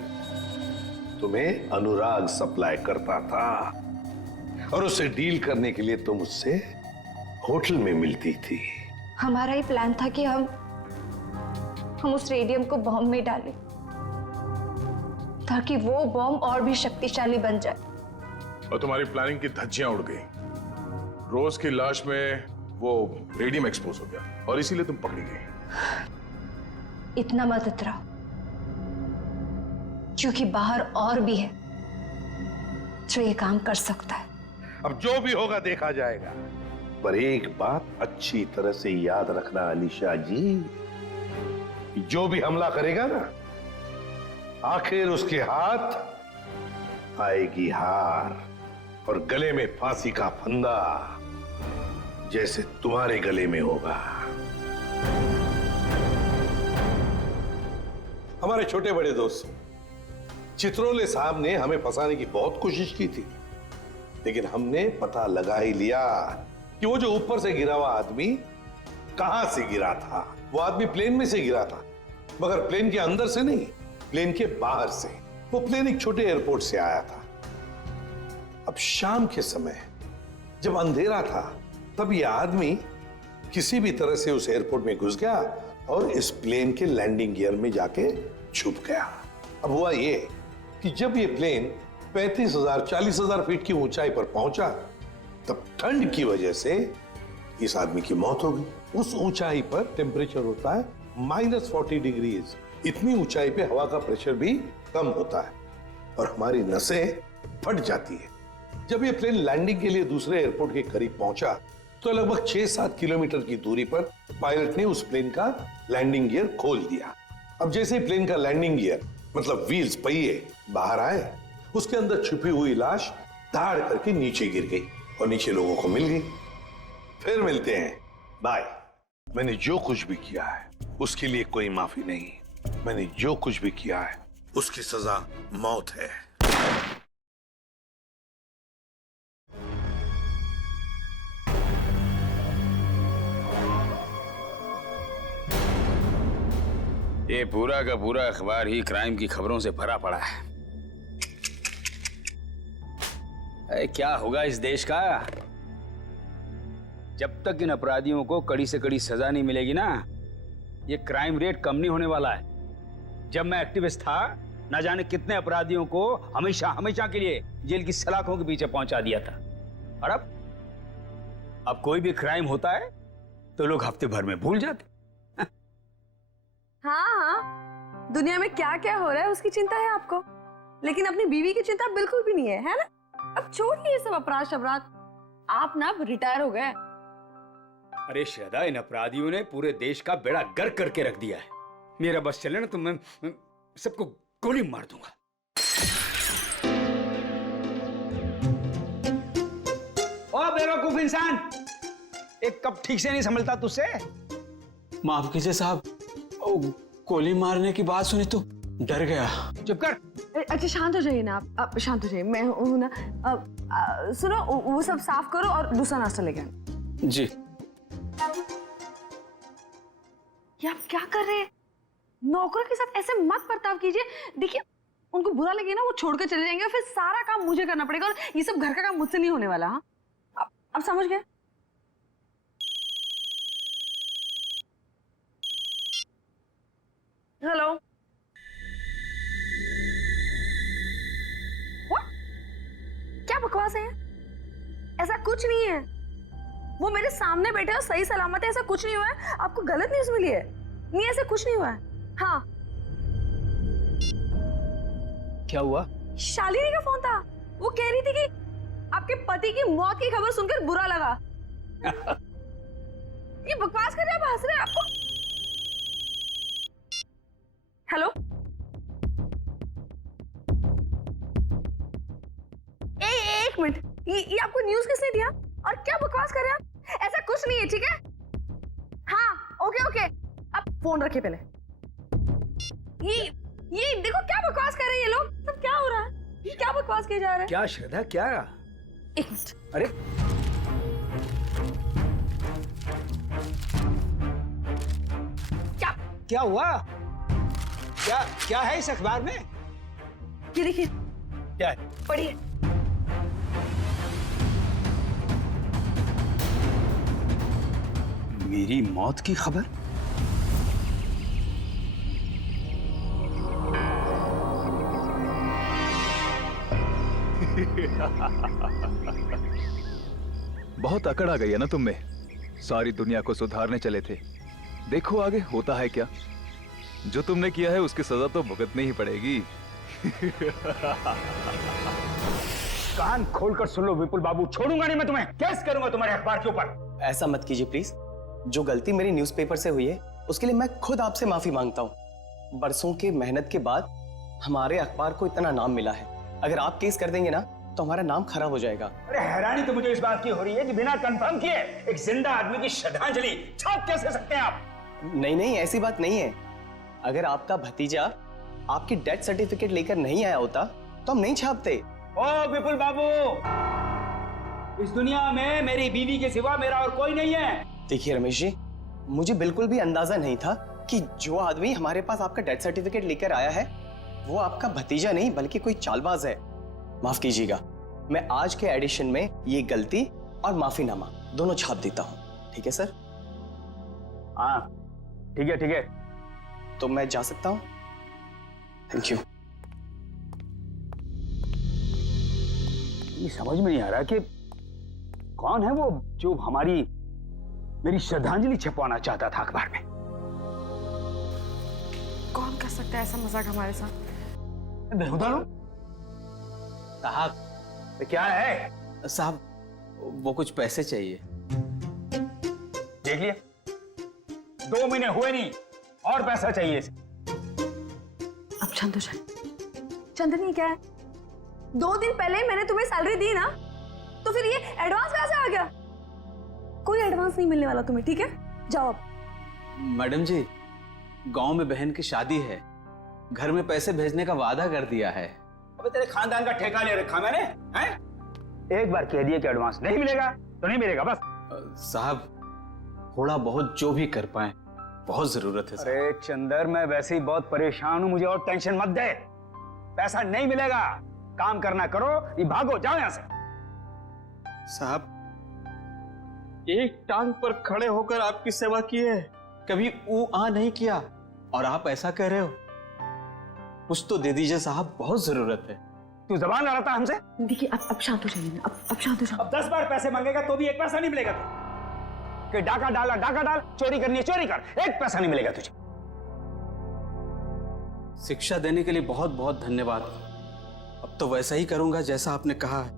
तुम्हें अनुराग सप्लाई करता था, और उससे डील करने के लिए तुम उससे होटल में मिलती थी। हमारा ही प्लान था कि हम उस रेडियम को बॉम्ब में डालें, ताकि वो बॉम्ब और भी शक्तिशाली बन जाए। और तुम्हारी प्लानिंग की धज्जियां उड़ गई। रोज की लाश में वो रेडियम एक्सपोज हो गया, और इसीलिए तुम पकड़ी गई। इतना मत इतराओ, क्योंकि बाहर और भी है जो ये काम कर सकता है। अब जो भी होगा देखा जाएगा, पर एक बात अच्छी तरह से याद रखना अलीशा जी, जो भी हमला करेगा ना, आखिर उसके हाथ आएगी हार, और गले में फांसी का फंदा, जैसे तुम्हारे गले में होगा। हमारे छोटे बड़े दोस्त चित्रोले साहब ने हमें फंसाने की बहुत कोशिश की थी, लेकिन हमने पता लगा ही लिया कि वो जो ऊपर से गिरा हुआ आदमी कहां से गिरा था। वो आदमी प्लेन में से गिरा था, मगर प्लेन के अंदर से नहीं, प्लेन के बाहर से। वो प्लेन एक छोटे एयरपोर्ट से आया था। अब शाम के समय जब अंधेरा था, तब ये आदमी किसी भी तरह से उस एयरपोर्ट में घुस गया और इस प्लेन के लैंडिंग गियर में जाके छुप गया। अब हुआ ये कि जब ये प्लेन 35,000 40,000 फीट की ऊंचाई पर पहुंचा, तब ठंड की वजह से इस आदमी की मौत हो गई। उस ऊंचाई पर टेम्परेचर होता है -40 डिग्रीज। इतनी ऊंचाई पे हवा का प्रेशर भी कम होता है और हमारी नसें फट जाती है। जब ये प्लेन लैंडिंग के लिए दूसरे एयरपोर्ट के करीब पहुंचा, तो लगभग 6-7 किलोमीटर की दूरी पर पायलट ने उस प्लेन का लैंडिंग गियर खोल दिया। अब जैसे ही प्लेन का लैंडिंग गियर मतलब व्हील्स पहिए बाहर आए, उसके अंदर छुपी हुई लाश धाड़ करके नीचे गिर गई और नीचे लोगों को मिल गई। फिर मिलते हैं, बाय। मैंने जो कुछ भी किया है उसके लिए कोई माफी नहीं। मैंने जो कुछ भी किया है उसकी सजा मौत है। ये पूरा का पूरा अखबार ही क्राइम की खबरों से भरा पड़ा है। अरे क्या होगा इस देश का जब तक इन अपराधियों को कड़ी से कड़ी सजा नहीं मिलेगी ना। ये क्राइम रेट कम नहीं होने वाला है। जब मैं एक्टिविस्ट था, ना जाने कितने अपराधियों को हमेशा हमेशा के लिए जेल की सलाखों के पीछे पहुंचा दिया था। और अब कोई भी क्राइम होता है तो लोग हफ्ते भर में भूल जाते। हाँ हाँ, दुनिया में क्या क्या हो रहा है उसकी चिंता है आपको, लेकिन अपनी बीवी की चिंता बिल्कुल भी नहीं है ना? अब छोड़िए ये सब अपराध शबराध, आप ना रिटायर हो गए। अरे श्रद्धा, इन अपराधियों ने पूरे देश का बेड़ा गर्क करके रख दिया है। मेरा बस चले ना तो मैं सबको गोली मार दूंगा। ओ बेवकूफ इंसान, एक कप ठीक से नहीं संभलता तुझसे? माफ कीजिए साहब, गोली मारने की बात सुनी तो डर गया। चुप कर। अच्छा शांत हो जाइए ना आप शांत हो जाइए, मैं हूं ना। सुनो, वो सब साफ करो और दूसरा नाश्ता लेके आना। जी। ये आप क्या कर रहे हैं? नौकरों के साथ ऐसे मत बर्ताव कीजिए। देखिए, उनको बुरा लगे ना, वो छोड़कर चले जाएंगे और फिर सारा काम मुझे करना पड़ेगा और ये सब घर का काम मुझसे नहीं होने वाला। हाँ, अब समझ गए? हेलो, क्या बकवास है? ऐसा कुछ नहीं है, वो मेरे सामने बैठे और सही सलामत है, ऐसा कुछ नहीं हुआ है। आपको गलत न्यूज़ मिली है। नहीं, ऐसा कुछ नहीं हुआ है। हाँ, क्या हुआ? शालिनी का फोन था, वो कह रही थी कि आपके पति की मौत की खबर सुनकर बुरा लगा। ये बकवास कर रहे हैं, आप हंस रहे हैं। आपको हेलो, एक मिनट, ये आपको न्यूज़ किसने दिया और क्या बकवास कर रहे हैं आप? ऐसा कुछ नहीं है, ठीक है? हाँ, ओके ओके, आप फोन रखिए पहले। ये देखो क्या बकवास कर रहे हैं ये लोग। सब क्या हो रहा है? ये क्या बकवास किया जा रहा है? क्या श्रद्धा, क्या? एक मिनट। अरे क्या हुआ? क्या है इस अखबार में? ये देखिए। क्या है? पढ़िए। मेरी मौत की खबर? बहुत अकड़ आ गई है ना तुम में। सारी दुनिया को सुधारने चले थे, देखो आगे होता है क्या। जो तुमने किया है उसकी सजा तो भुगतनी ही पड़ेगी। कान खोलकर सुन लो विपुल बाबू, छोड़ूंगा नहीं मैं तुम्हें, केस करूंगा तुम्हारे अखबार के ऊपर। ऐसा मत कीजिए प्लीज। जो गलती मेरी न्यूज़पेपर से हुई है उसके लिए मैं खुद आपसे माफी मांगता हूँ। बरसों की मेहनत के बाद हमारे अखबार को इतना नाम मिला है, अगर आप केस कर देंगे ना तो हमारा नाम खराब हो जाएगा। अरे हैरानी तो मुझे इस बात की हो रही है कि बिना कंफर्म किए एक जिंदा आदमी की श्रद्धांजलि छाप कैसे सकते हैं आप? नहीं, ऐसी बात नहीं है। अगर आपका भतीजा आपकी डेथ सर्टिफिकेट लेकर नहीं आया होता तो हम नहीं छापते। ओ विपुल बाबू, इस दुनिया में मेरी बीवी के सिवा मेरा और कोई नहीं है। देखिए रमेश जी, मुझे बिल्कुल भी अंदाजा नहीं था कि जो आदमी हमारे पास आपका डेथ सर्टिफिकेट लेकर आया है वो आपका भतीजा नहीं बल्कि कोई चालबाज है। माफ कीजिएगा, मैं आज के एडिशन में ये गलती और माफीनामा दोनों छाप देता हूँ। ठीक है सर? हाँ ठीक है। तो मैं जा सकता हूँ? Thank you. ये समझ में नहीं आ रहा कि कौन है वो जो मेरी श्रद्धांजलि छपवाना चाहता था अखबार में। कौन कर सकता है ऐसा मजाक हमारे साथ? साहब तो क्या है? साहब वो कुछ पैसे चाहिए। देख लिया, 2 महीने हुए नहीं और पैसा चाहिए इसे। अब शांत हो जाए। चंदनी क्या है, 2 दिन पहले मैंने तुम्हें सैलरी दी ना, तो फिर ये एडवांस कहां से आ गया? कोई एडवांस नहीं मिलने वाला तुम्हें, ठीक है? जाओ अब। मैडम जी, गांव में बहन की शादी है, घर में पैसे भेजने का वादा कर दिया है। अबे तेरे खानदान का ठेका ले रखा मैंने, हैं? एक बार कह दिया कि एडवांस नहीं मिलेगा तो नहीं मिलेगा बस। साहब थोड़ा बहुत जो भी कर पाए, बहुत जरूरत है। अरे चंदर, मैं वैसे ही बहुत परेशान हूं, मुझे और टेंशन मत दे। पैसा नहीं मिलेगा, काम करना करो, ये भागो, जाओ यहां से। साहब एक टांग पर खड़े होकर आपकी सेवा की है, कभी ऊ आ नहीं किया और आप ऐसा कह रहे हो? कुछ तो दे दीजिए साहब, बहुत जरूरत है। तू जबान लड़ाता हमसे? देखिए अब शांत हो जाइए ना, अब शांत हो जाओ। अब 10 बार पैसे मांगेगा तो भी एक पैसा नहीं मिलेगा तुझे। कि डाका डाल, चोरी करनी है चोरी कर, एक पैसा नहीं मिलेगा तुझे। शिक्षा देने के लिए बहुत बहुत धन्यवाद। अब तो वैसा ही करूंगा जैसा आपने कहा है।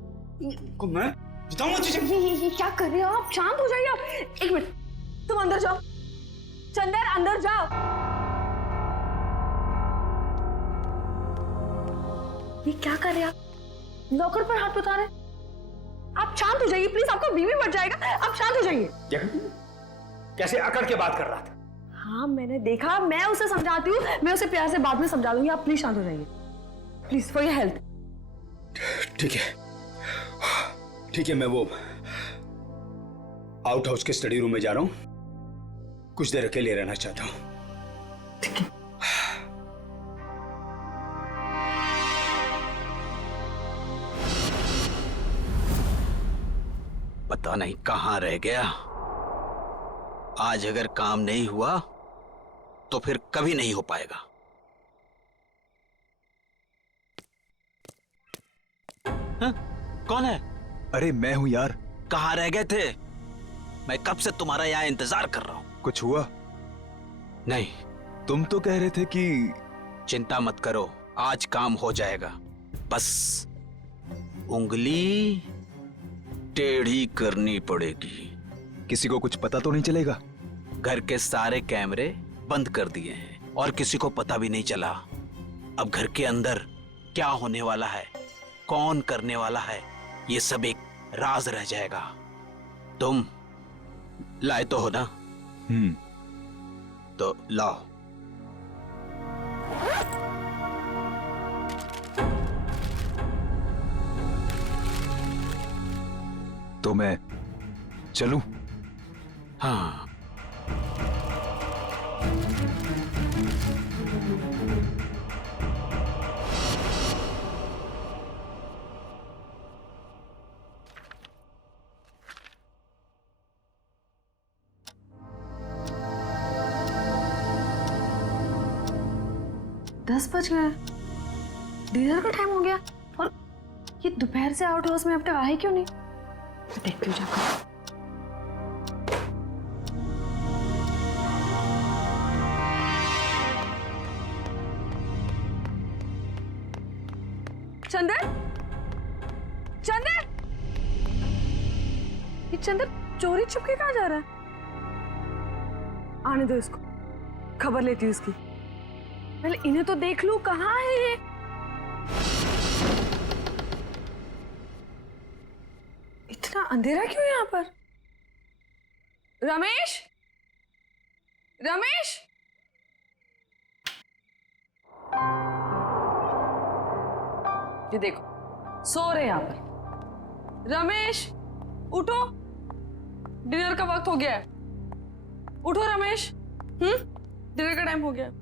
मैं बताऊंगा तुझे। ये क्या कर रहे हो आप? शांत हो जाइए आप। एक मिनट, तुम अंदर जाओ। चंदर अंदर जाओ। ये क्या कर रहे हैं आप? नौकर पर हाथ बता रहे हैं। आप शांत हो जाइए प्लीज, आपका बीवी मर जाएगा। आप शांत हो जाइए। कैसे अकड़ के बात कर रहा था? हाँ मैंने देखा, मैं उसे समझाती हूँ, मैं उसे प्यार से बाद में समझा दूंगी। आप प्लीज शांत हो जाइए, प्लीज फॉर योर हेल्थ। ठीक है, ठीक है, मैं वो आउट हाउस के स्टडी रूम में जा रहा हूं, कुछ देर अकेले रहना चाहता हूं। पता नहीं कहां रह गया। आज अगर काम नहीं हुआ तो फिर कभी नहीं हो पाएगा। हाँ? कौन है? अरे मैं हूं यार। कहां रह गए थे? मैं कब से तुम्हारा यहाँ इंतजार कर रहा हूं। कुछ हुआ? नहीं। तुम तो कह रहे थे कि चिंता मत करो, आज काम हो जाएगा। बस उंगली टेढ़ी करनी पड़ेगी। किसी को कुछ पता तो नहीं चलेगा? घर के सारे कैमरे बंद कर दिए हैं और किसी को पता भी नहीं चला। अब घर के अंदर क्या होने वाला है, कौन करने वाला है, ये सब एक राज रह जाएगा। तुम लाए तो हो ना? तो लाओ। तो मैं चलूं? हाँ। दस बज गए, डिनर का टाइम हो गया और ये दोपहर से आउट हाउस में अब तक आए क्यों नहीं? देखती हूँ जाकर। चंदर, चंदर, ये चंदर चोरी छुपके कहाँ जा रहा है? आने दो इसको, खबर लेती हूँ इसकी। पहले इन्हें तो देख लूं, कहाँ है ये? इतना अंधेरा क्यों यहाँ पर? रमेश, रमेश, ये देखो सो रहे यहाँ पर। रमेश उठो, डिनर का वक्त हो गया है। उठो रमेश, डिनर का टाइम हो गया है।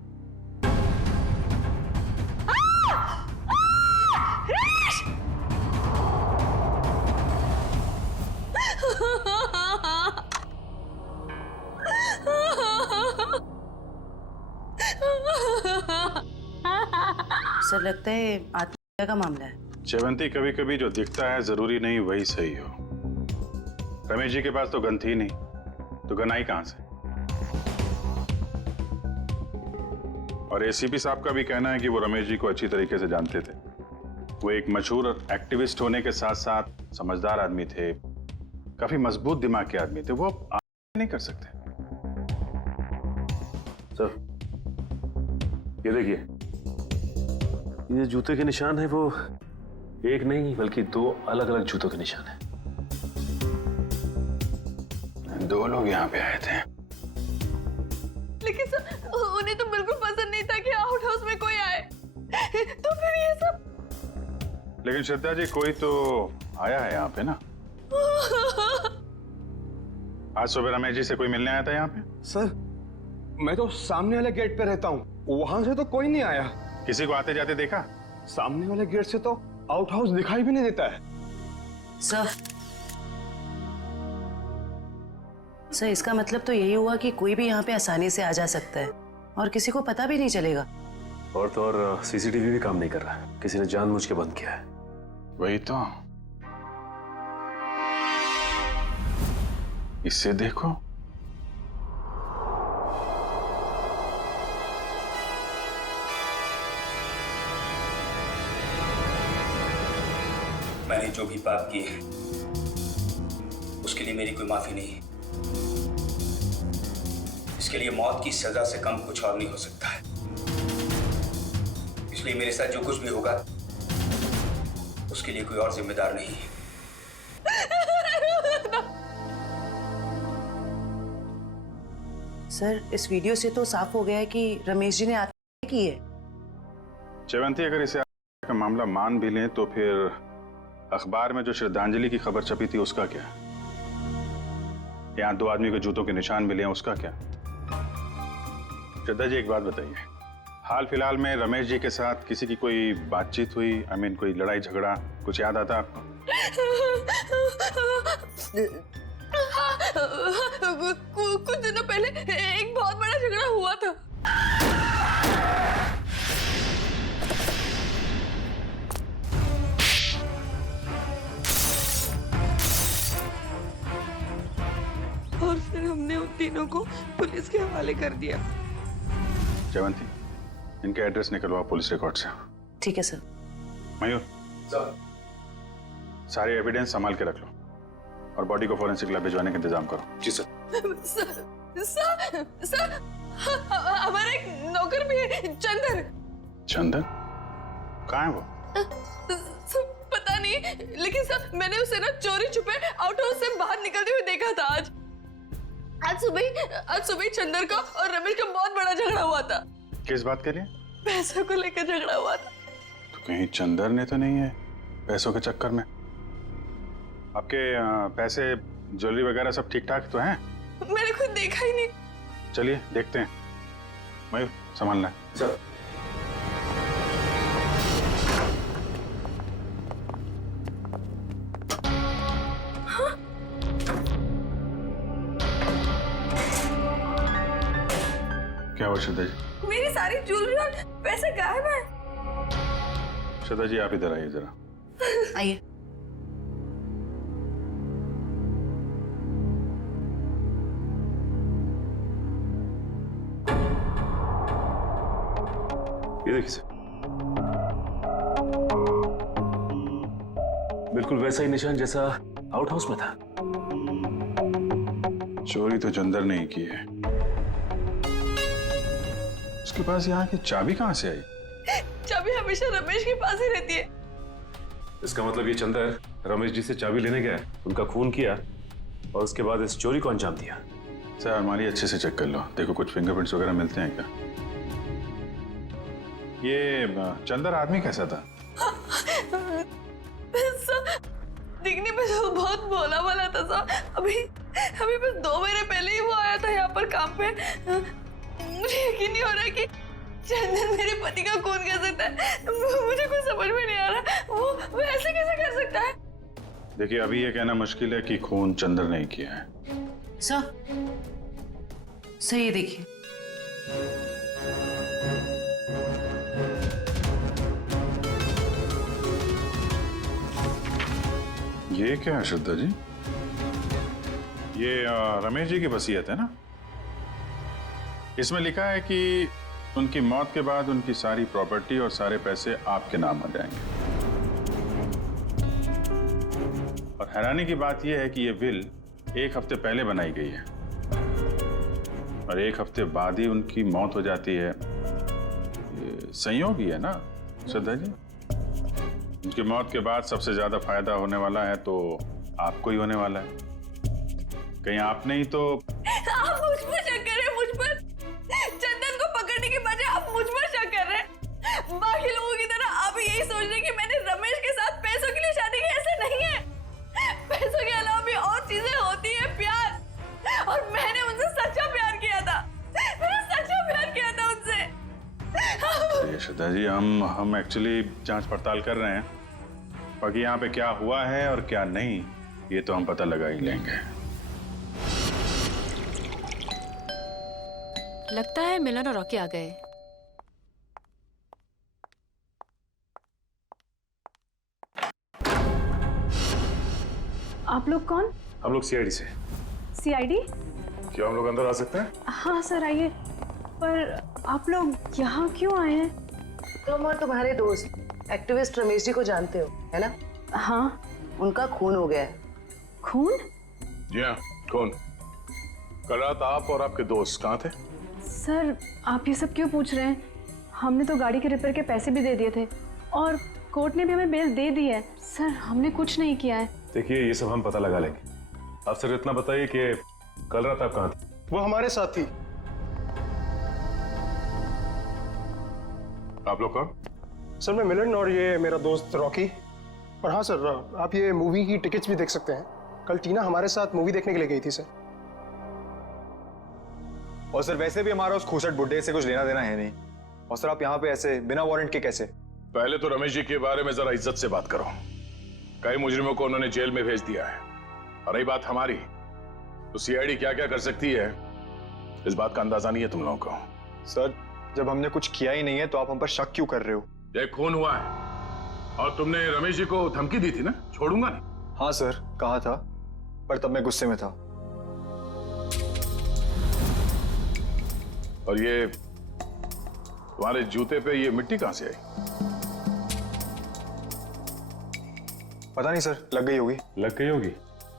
सर लगता है आत्महत्या का मामला है। जयवंती, कभी कभी जो दिखता है जरूरी नहीं वही सही हो। रमेश जी के पास तो गन थी नहीं, तो गन आई कहां से? और एसीपी साहब का भी कहना है कि वो रमेश जी को अच्छी तरीके से जानते थे। वो एक मशहूर एक्टिविस्ट होने के साथ साथ समझदार आदमी थे, काफी मजबूत दिमाग के आदमी थे। वो आप नहीं कर सकते। सर ये देखिए, ये जूते के निशान है वो एक नहीं बल्कि दो अलग अलग जूतों के निशान है। दो लोग यहाँ पे आए थे। लेकिन सर उन्हें तो बिल्कुल पसंद नहीं था कि आउट हाउस में कोई आए, तो फिर ये सब। लेकिन श्रद्धा जी, कोई तो आया है यहाँ पे ना? आज सुबह रमेश जी से कोई मिलने आया था यहाँ पे? सर मैं तो सामने वाले गेट पे रहता हूँ, वहां से तो कोई नहीं आया। किसी को आते जाते देखा? सामने वाले गेट से तो आउट हाउस दिखाई भी नहीं देता है। सर इसका मतलब तो यही हुआ कि कोई भी यहाँ पे आसानी से आ जा सकता है और किसी को पता भी नहीं चलेगा। और तो और सीसीटीवी भी काम नहीं कर रहा है, किसी ने जानबूझ के बंद किया है। वही तो। इससे देखो, मैंने जो भी पाप किए उसके लिए मेरी कोई माफी नहीं है। इसके लिए मौत की सजा से कम कुछ और नहीं हो सकता है। इसलिए मेरे साथ जो कुछ भी होगा उसके लिए कोई और जिम्मेदार नहीं है। सर, इस वीडियो से तो साफ हो गया है कि रमेश जी ने आत्महत्या की है। जयवंती, अगर इसे का मामला मान भी लें तो फिर अखबार में जो श्रद्धांजलि की खबर छपी थी उसका क्या? यहाँ 2 आदमी के जूतों के निशान मिले हैं, उसका क्या? श्रद्धा जी, एक बात बताइए, हाल फिलहाल में रमेश जी के साथ किसी की कोई बातचीत हुई? कोई लड़ाई झगड़ा कुछ याद आता आपको? कुछ दिनों पहले एक बहुत बड़ा झगड़ा हुआ था। और फिर हमने उन तीनों को पुलिस के हवाले कर दिया। जयवंती, इनके एड्रेस निकलवाओ पुलिस रिकॉर्ड से। ठीक है सर। मयूर, सारे एविडेंस संभाल के रख लो और बॉडी को फॉरेंसिक लैब भिजवाने का इंतजाम करो। जी सर। सर, हमारा एक नौकर भी है, चंदन। चंदन? कहाँ है वो? पता नहीं, लेकिन सर मैंने उसे ना चोरी छुपे आउट हाउस से बाहर निकलते हुए देखा था। आज सुबह चंदन का और रमेश का बहुत बड़ा झगड़ा हुआ था। किस बात के लिए? पैसों को लेकर झगड़ा हुआ था। तो कहीं चंदन ने तो नहीं है पैसों के चक्कर में? आपके पैसे ज्वेलरी वगैरह सब ठीक ठाक तो हैं? मैंने खुद देखा ही नहीं। चलिए देखते हैं। मयूर, संभालना है। सर। क्या हुआ श्रद्धा जी? मेरी सारी ज्वेलरी और पैसे गायब है। श्रद्धा जी, आप इधर आइए जरा। आइए। ये देखिए सर, बिल्कुल वैसा ही निशान जैसा आउट हाउस में था। चोरी तो चंदर ने ही की है। उसके पास यहाँ की चाबी कहाँ से आई? चाबी हमेशा रमेश के पास ही रहती है। इसका मतलब ये चंदर रमेश जी से चाबी लेने गया, उनका खून किया और उसके बाद इस चोरी को अंजाम दिया। सर, अलमारी अच्छे से चेक कर लो, देखो कुछ फिंगरप्रिंट्स वगैरह मिलते हैं क्या? ये चंदर आदमी कैसा था? दिखने में तो बहुत भोला वाला था सर। अभी बस 2 महीने पहले ही वो आया था यहाँ पर काम पे। मुझे यकीन नहीं हो रहा कि चंदन मेरे पति का खून कर सकता है। मुझे कुछ समझ में नहीं आ रहा, वो ऐसे कैसे कर सकता है? देखिए, अभी ये कहना मुश्किल है कि खून चंदर ने किया है। सर ये देखिए। ये क्या है श्रद्धा जी? ये रमेश जी की वसीयत है ना? इसमें लिखा है कि उनकी मौत के बाद उनकी सारी प्रॉपर्टी और सारे पैसे आपके नाम आ जाएंगे। और हैरानी की बात यह है कि ये विल 1 हफ्ते पहले बनाई गई है और 1 हफ्ते बाद ही उनकी मौत हो जाती है। ये संयोग ही है ना श्रद्धा जी? उनकी मौत के बाद सबसे ज्यादा फायदा होने वाला है तो आपको ही होने वाला है। कहीं आपने ही तो आप मुझ पर शक कर रहे हैं, मुझ पर। चंदन को पकड़ने के बजाय आप मुझ पर शक कर रहे हैं। बाकी लोगों की तरह आप यही सोच रहे हैं कि मैंने रमेश के साथ पैसों के लिए शादी की। ऐसा नहीं है। पैसों के अलावा भी और चीजें होती है, प्यार। और मैंने उनसे सच्चा प्यार किया था। मैंने सच्चा प्यार किया था उनसे। श्रद्धा जी, हम एक्चुअली जांच पड़ताल कर रहे हैं। बाकी यहाँ पे क्या हुआ है और क्या नहीं, ये तो हम पता लगा ही लेंगे। लगता है मिलन और रॉकी आ गए। आप लोग कौन? हम लोग सीआईडी से। सीआईडी? क्या हम लोग अंदर आ सकते हैं? हाँ सर, आइए। पर आप लोग यहाँ क्यों आए हैं? तुम और तुम्हारे दोस्त एक्टिविस्ट रमेश जी को जानते हो, है ना? हाँ। उनका खून हो गया है। खून? जी हाँ, कौन? कल रात आप और आपके दोस्त कहाँ थे? सर आप ये सब क्यों पूछ रहे हैं? हमने तो गाड़ी के रिपेयर के पैसे भी दे दिए थे और कोर्ट ने भी हमें बेल दे दी है। सर हमने कुछ नहीं किया है। देखिए ये सब हम पता लगा लेंगे। आप सिर्फ इतना बताइए कि कल रात आप कहाँ थे? वो हमारे साथ थी। आप लोग कौन? सर मैं मिलन और ये मेरा दोस्त रॉकी। और हाँ सर, आप ये मूवी की टिकट्स भी देख सकते हैं। कल टीना हमारे साथ मूवी देखने के लिए गई थी सर। और सर वैसे भी हमारा उस खूसट बुड्ढे से कुछ लेना देना है नहीं। और सर आप यहाँ पे ऐसे बिना वारंट के कैसे? पहले तो रमेश जी के बारे में जरा इज्जत से बात करो। कई मुजरिमों को उन्होंने जेल में भेज दिया है। और रही बात हमारी, तो सीआईडी क्या क्या कर सकती है इस बात का अंदाजा नहीं है तुम लोगों को। सर जब हमने कुछ किया ही नहीं है तो आप हम पर शक क्यों कर रहे हो? ये खून हुआ है और तुमने रमेश जी को धमकी दी थी ना, छोड़ूंगा नहीं। हाँ सर कहा था, पर तब मैं गुस्से में था। और ये तुम्हारे जूते पे ये मिट्टी कहां से आई? पता नहीं सर, लग गई होगी। लग गई होगी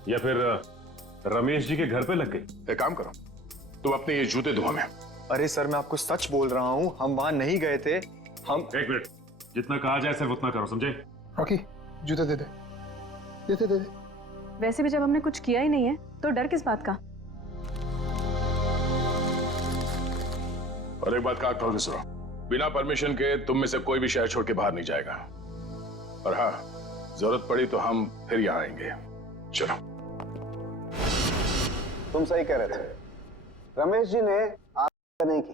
या फिर रमेश जी के घर पे लग गई। एक काम करो, तुम अपने ये जूते धो हमें। अरे सर मैं आपको सच बोल रहा हूँ, हम वहां नहीं गए थे। हम एक मिनट, जितना कहा जाए सिर्फ उतना करो, समझे? रॉकी जूते दे दे, दे दे। वैसे भी जब हमने कुछ किया ही नहीं है तो डर किस बात का? और एक बात का खोल के सुनो, बिना परमिशन के तुम में से कोई भी शहर छोड़ के बाहर नहीं जाएगा। और हाँ, जरूरत पड़ी तो हम फिर यहाँ आएंगे। चलो। तुम सही कह रहे थे, रमेश जी ने आपका नहीं की,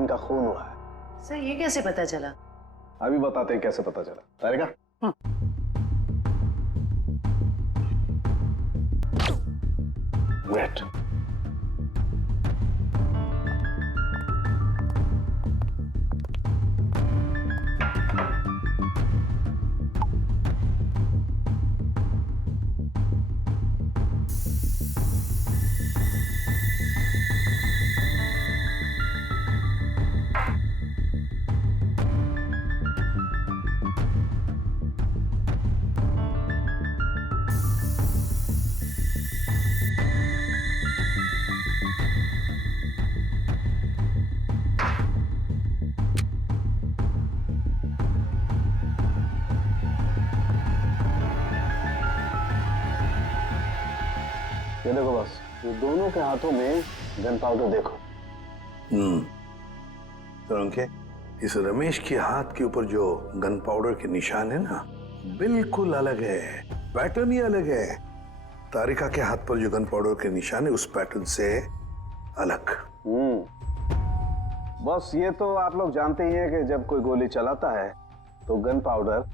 इनका खून हुआ है। सर ये कैसे पता चला? अभी बताते हैं कैसे पता चला। तारिका वेट। ये देखो बस, ये दोनों के हाथों में गन पाउडर देखो। तो अंके, इस रमेश के हाथ के ऊपर जो गन पाउडर के निशान है ना, बिल्कुल अलग है, पैटर्न ही अलग है। तारिका के हाथ पर जो गन पाउडर के निशान है उस पैटर्न से अलग। बस ये तो आप लोग जानते ही हैं कि जब कोई गोली चलाता है तो गन पाउडर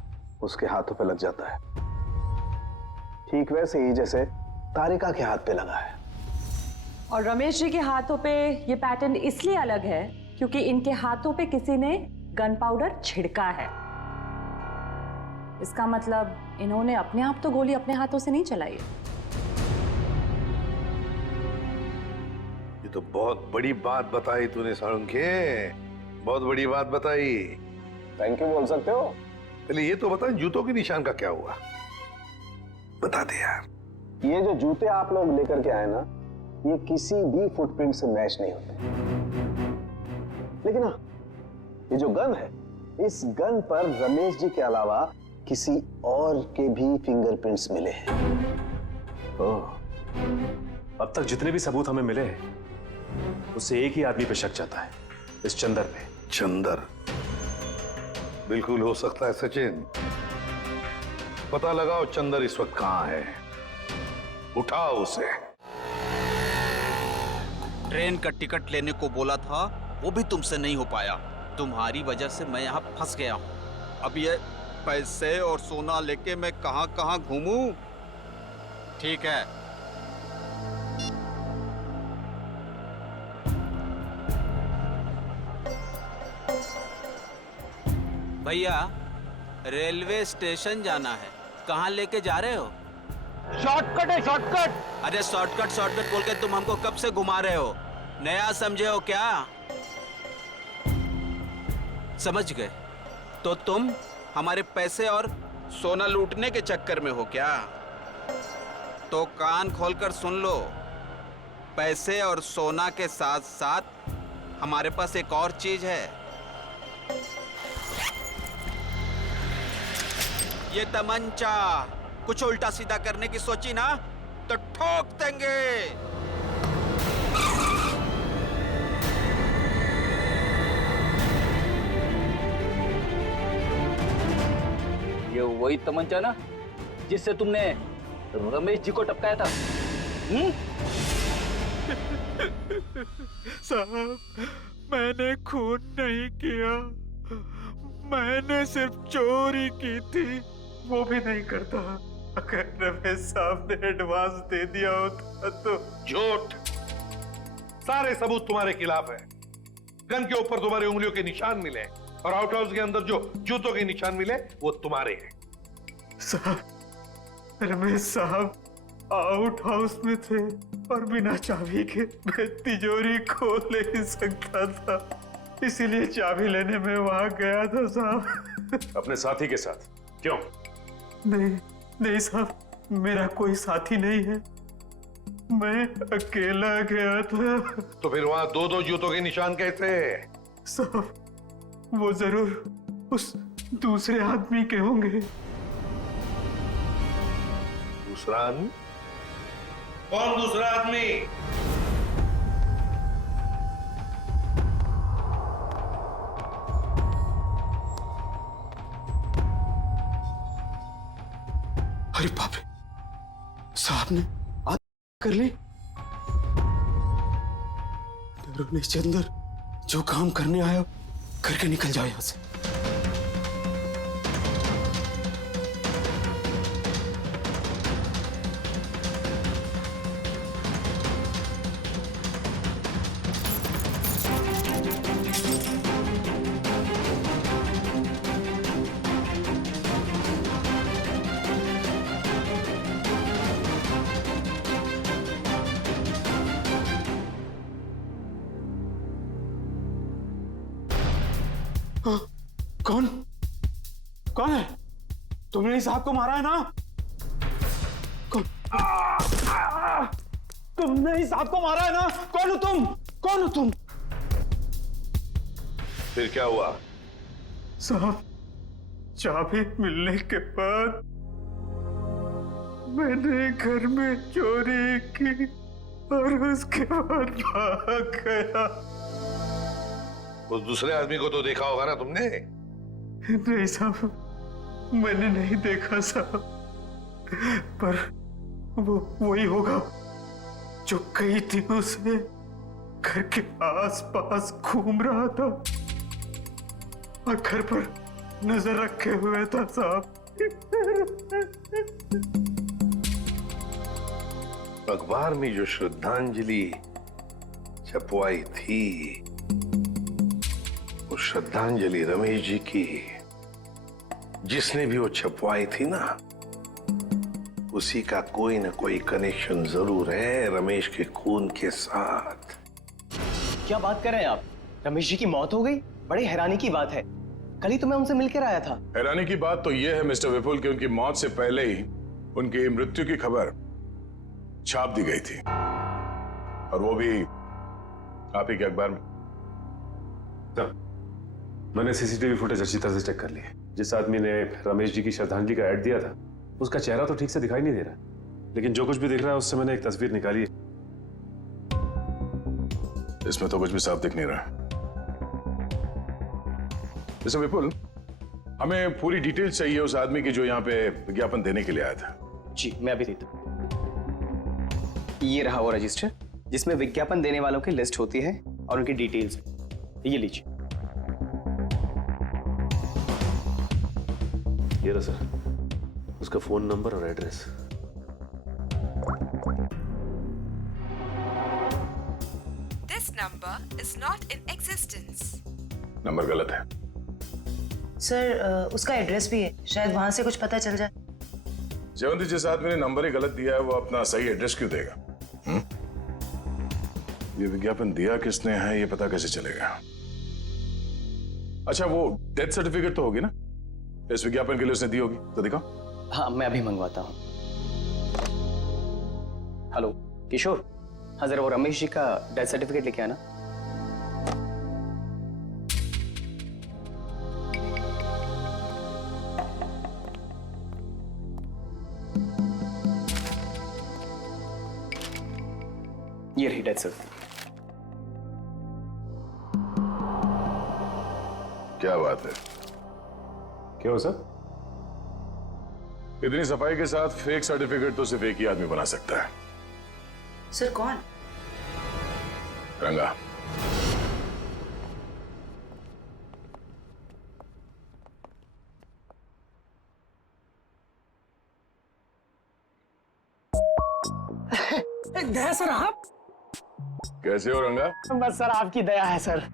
उसके हाथों पे लग जाता है। ठीक वैसे ही जैसे तारिका के हाथ पे लगा है। और रमेश जी के हाथों पे ये पैटर्न इसलिए अलग है क्योंकि इनके हाथों पे किसी ने गन पाउडर छिड़का है। इसका मतलब इन्होंने अपने आप तो गोली अपने हाथों से नहीं चलाई। ये तो बहुत बड़ी बात बताई तूने साळुंखे, बहुत बड़ी बात बताई। थैंक यू बोल सकते हो। पहले ये तो बता, जूतों के निशान का क्या हुआ? बता दे यार। ये जो जूते आप लोग लेकर के आए ना, ये किसी भी फुटप्रिंट से मैच नहीं होते। लेकिन हाँ, ये जो गन है, इस गन पर रमेश जी के अलावा किसी और के भी फिंगरप्रिंट्स मिले हैं। अब तक जितने भी सबूत हमें मिले उससे एक ही आदमी पे शक जाता है, इस चंदर पे। चंदर बिल्कुल हो सकता है सचिन। पता लगाओ चंदर इस वक्त कहां है, उठाओ उसे। ट्रेन का टिकट लेने को बोला था, वो भी तुमसे नहीं हो पाया। तुम्हारी वजह से मैं यहाँ फंस गया हूँ। अब ये पैसे और सोना लेके मैं कहाँ कहाँ घूमूं? ठीक है, भैया रेलवे स्टेशन जाना है, कहाँ लेके जा रहे हो? शॉर्टकट है, शॉर्टकट। अरे शॉर्टकट बोल के तुम हमको कब से घुमा रहे हो? नया समझे हो क्या? समझ गए तो तुम हमारे पैसे और सोना लूटने के चक्कर में हो क्या? तो कान खोलकर सुन लो, पैसे और सोना के साथ साथ हमारे पास एक और चीज है। ये तमंचा। कुछ उल्टा सीधा करने की सोची ना तो ठोक देंगे। ये वही तमंचा ना जिससे तुमने रमेश जी को टपकाया था? साहब, मैंने खून नहीं किया, मैंने सिर्फ चोरी की थी। वो भी नहीं करता अगर रमेश साहब ने एडवांस दे दिया होता तो। झूठ। सारे सबूत तुम्हारे खिलाफ है। गन के ऊपर तुम्हारी उंगलियों के निशान मिले और आउट हाउस के अंदर जो जूतों के निशान मिले वो तुम्हारे हैं। साहब, रमेश साहब आउट हाउस में थे और बिना चाबी के मैं तिजोरी खोल नहीं सकता था, इसीलिए चाबी लेने में वहां गया था साहब। अपने साथी के साथ? क्यों? नहीं साहब, मेरा कोई साथी नहीं है, मैं अकेला गया था। तो फिर वहां दो दो जूतों के निशान कैसे? साहब, वो जरूर उस दूसरे आदमी के होंगे। दूसरा आदमी? कौन दूसरा आदमी? अरे बाप रे, साहब ने आज कर ली। रमेश चंद्र जो काम करने आया करके निकल जाओ यहां से। हाँ, कौन है? तुमने इस साहब को मारा है ना? तुमने इस साहब को मारा है ना? कौन हो तुम? कौन हो तुम? फिर क्या हुआ? साहब, चाबी मिलने के बाद मैंने घर में चोरी की और उसके बाद भाग गया। उस दूसरे आदमी को तो देखा होगा ना तुमने? नहीं साहब, मैंने नहीं देखा साहब, पर वो वही होगा जो कई दिनों से घर के आसपास घूम रहा था और घर पर नजर रखे हुए था साहब। अखबार में जो श्रद्धांजलि छपवाई थी, वो श्रद्धांजलि रमेश जी की, जिसने भी वो छपवाई थी ना, उसी का कोई ना कोई कनेक्शन जरूर है रमेश के खून के साथ। क्या बात कर रहे हैं आप? रमेश जी की मौत हो गई? बड़ी हैरानी की बात है। कल ही तो मैं उनसे मिलकर आया था। हैरानी की बात तो यह है मिस्टर विपुल कि उनकी मौत से पहले ही उनकी मृत्यु की खबर छाप दी गई थी, और वो भी आप ही के अखबार में। मैंने सीसीटीवी फुटेज अच्छी तरह से चेक कर ली है। जिस आदमी ने रमेश जी की श्रद्धांजलि का ऐड दिया था, उसका चेहरा तो ठीक से दिखाई नहीं दे रहा, लेकिन जो कुछ भी दिख रहा है उससे मैंने एक तस्वीर निकाली है। इसमें तो कुछ भी साफ दिख नहीं रहा। मिस्टर विपुल, हमें पूरी डिटेल चाहिए उस आदमी की जो यहाँ पे विज्ञापन देने के लिए आया था। जी, मैं अभी देता हूँ। ये रहा वो रजिस्टर जिसमें विज्ञापन देने वालों की लिस्ट होती है और उनकी डिटेल्स। ये लीजिए। ये रहा सर, उसका फोन नंबर और address. This number is not in existence. Number गलत है। सर, उसका एड्रेस भी है, शायद वहां से कुछ पता चल जाए। जयवंती, जिस आदमी ने नंबर ही गलत दिया है वो अपना सही एड्रेस क्यों देगा? ये विज्ञापन दिया किसने है ये पता कैसे चलेगा? अच्छा, वो डेथ सर्टिफिकेट तो होगी ना? इस विज्ञापन के लिए उसने दी होगी, तो दिखाओ। हाँ, मैं अभी मंगवाता हूँ। हेलो किशोर, हाँ जरा वो रमेश जी का डेथ सर्टिफिकेट लेके आना। ये रही डेथ सर्टिफिकेट। क्या बात है? क्या हो सर? इतनी सफाई के साथ फेक सर्टिफिकेट तो सिर्फ एक ही आदमी बना सकता है। सर कौन? रंगा। दया सर आप? कैसे हो रंगा? बस सर आपकी दया है सर।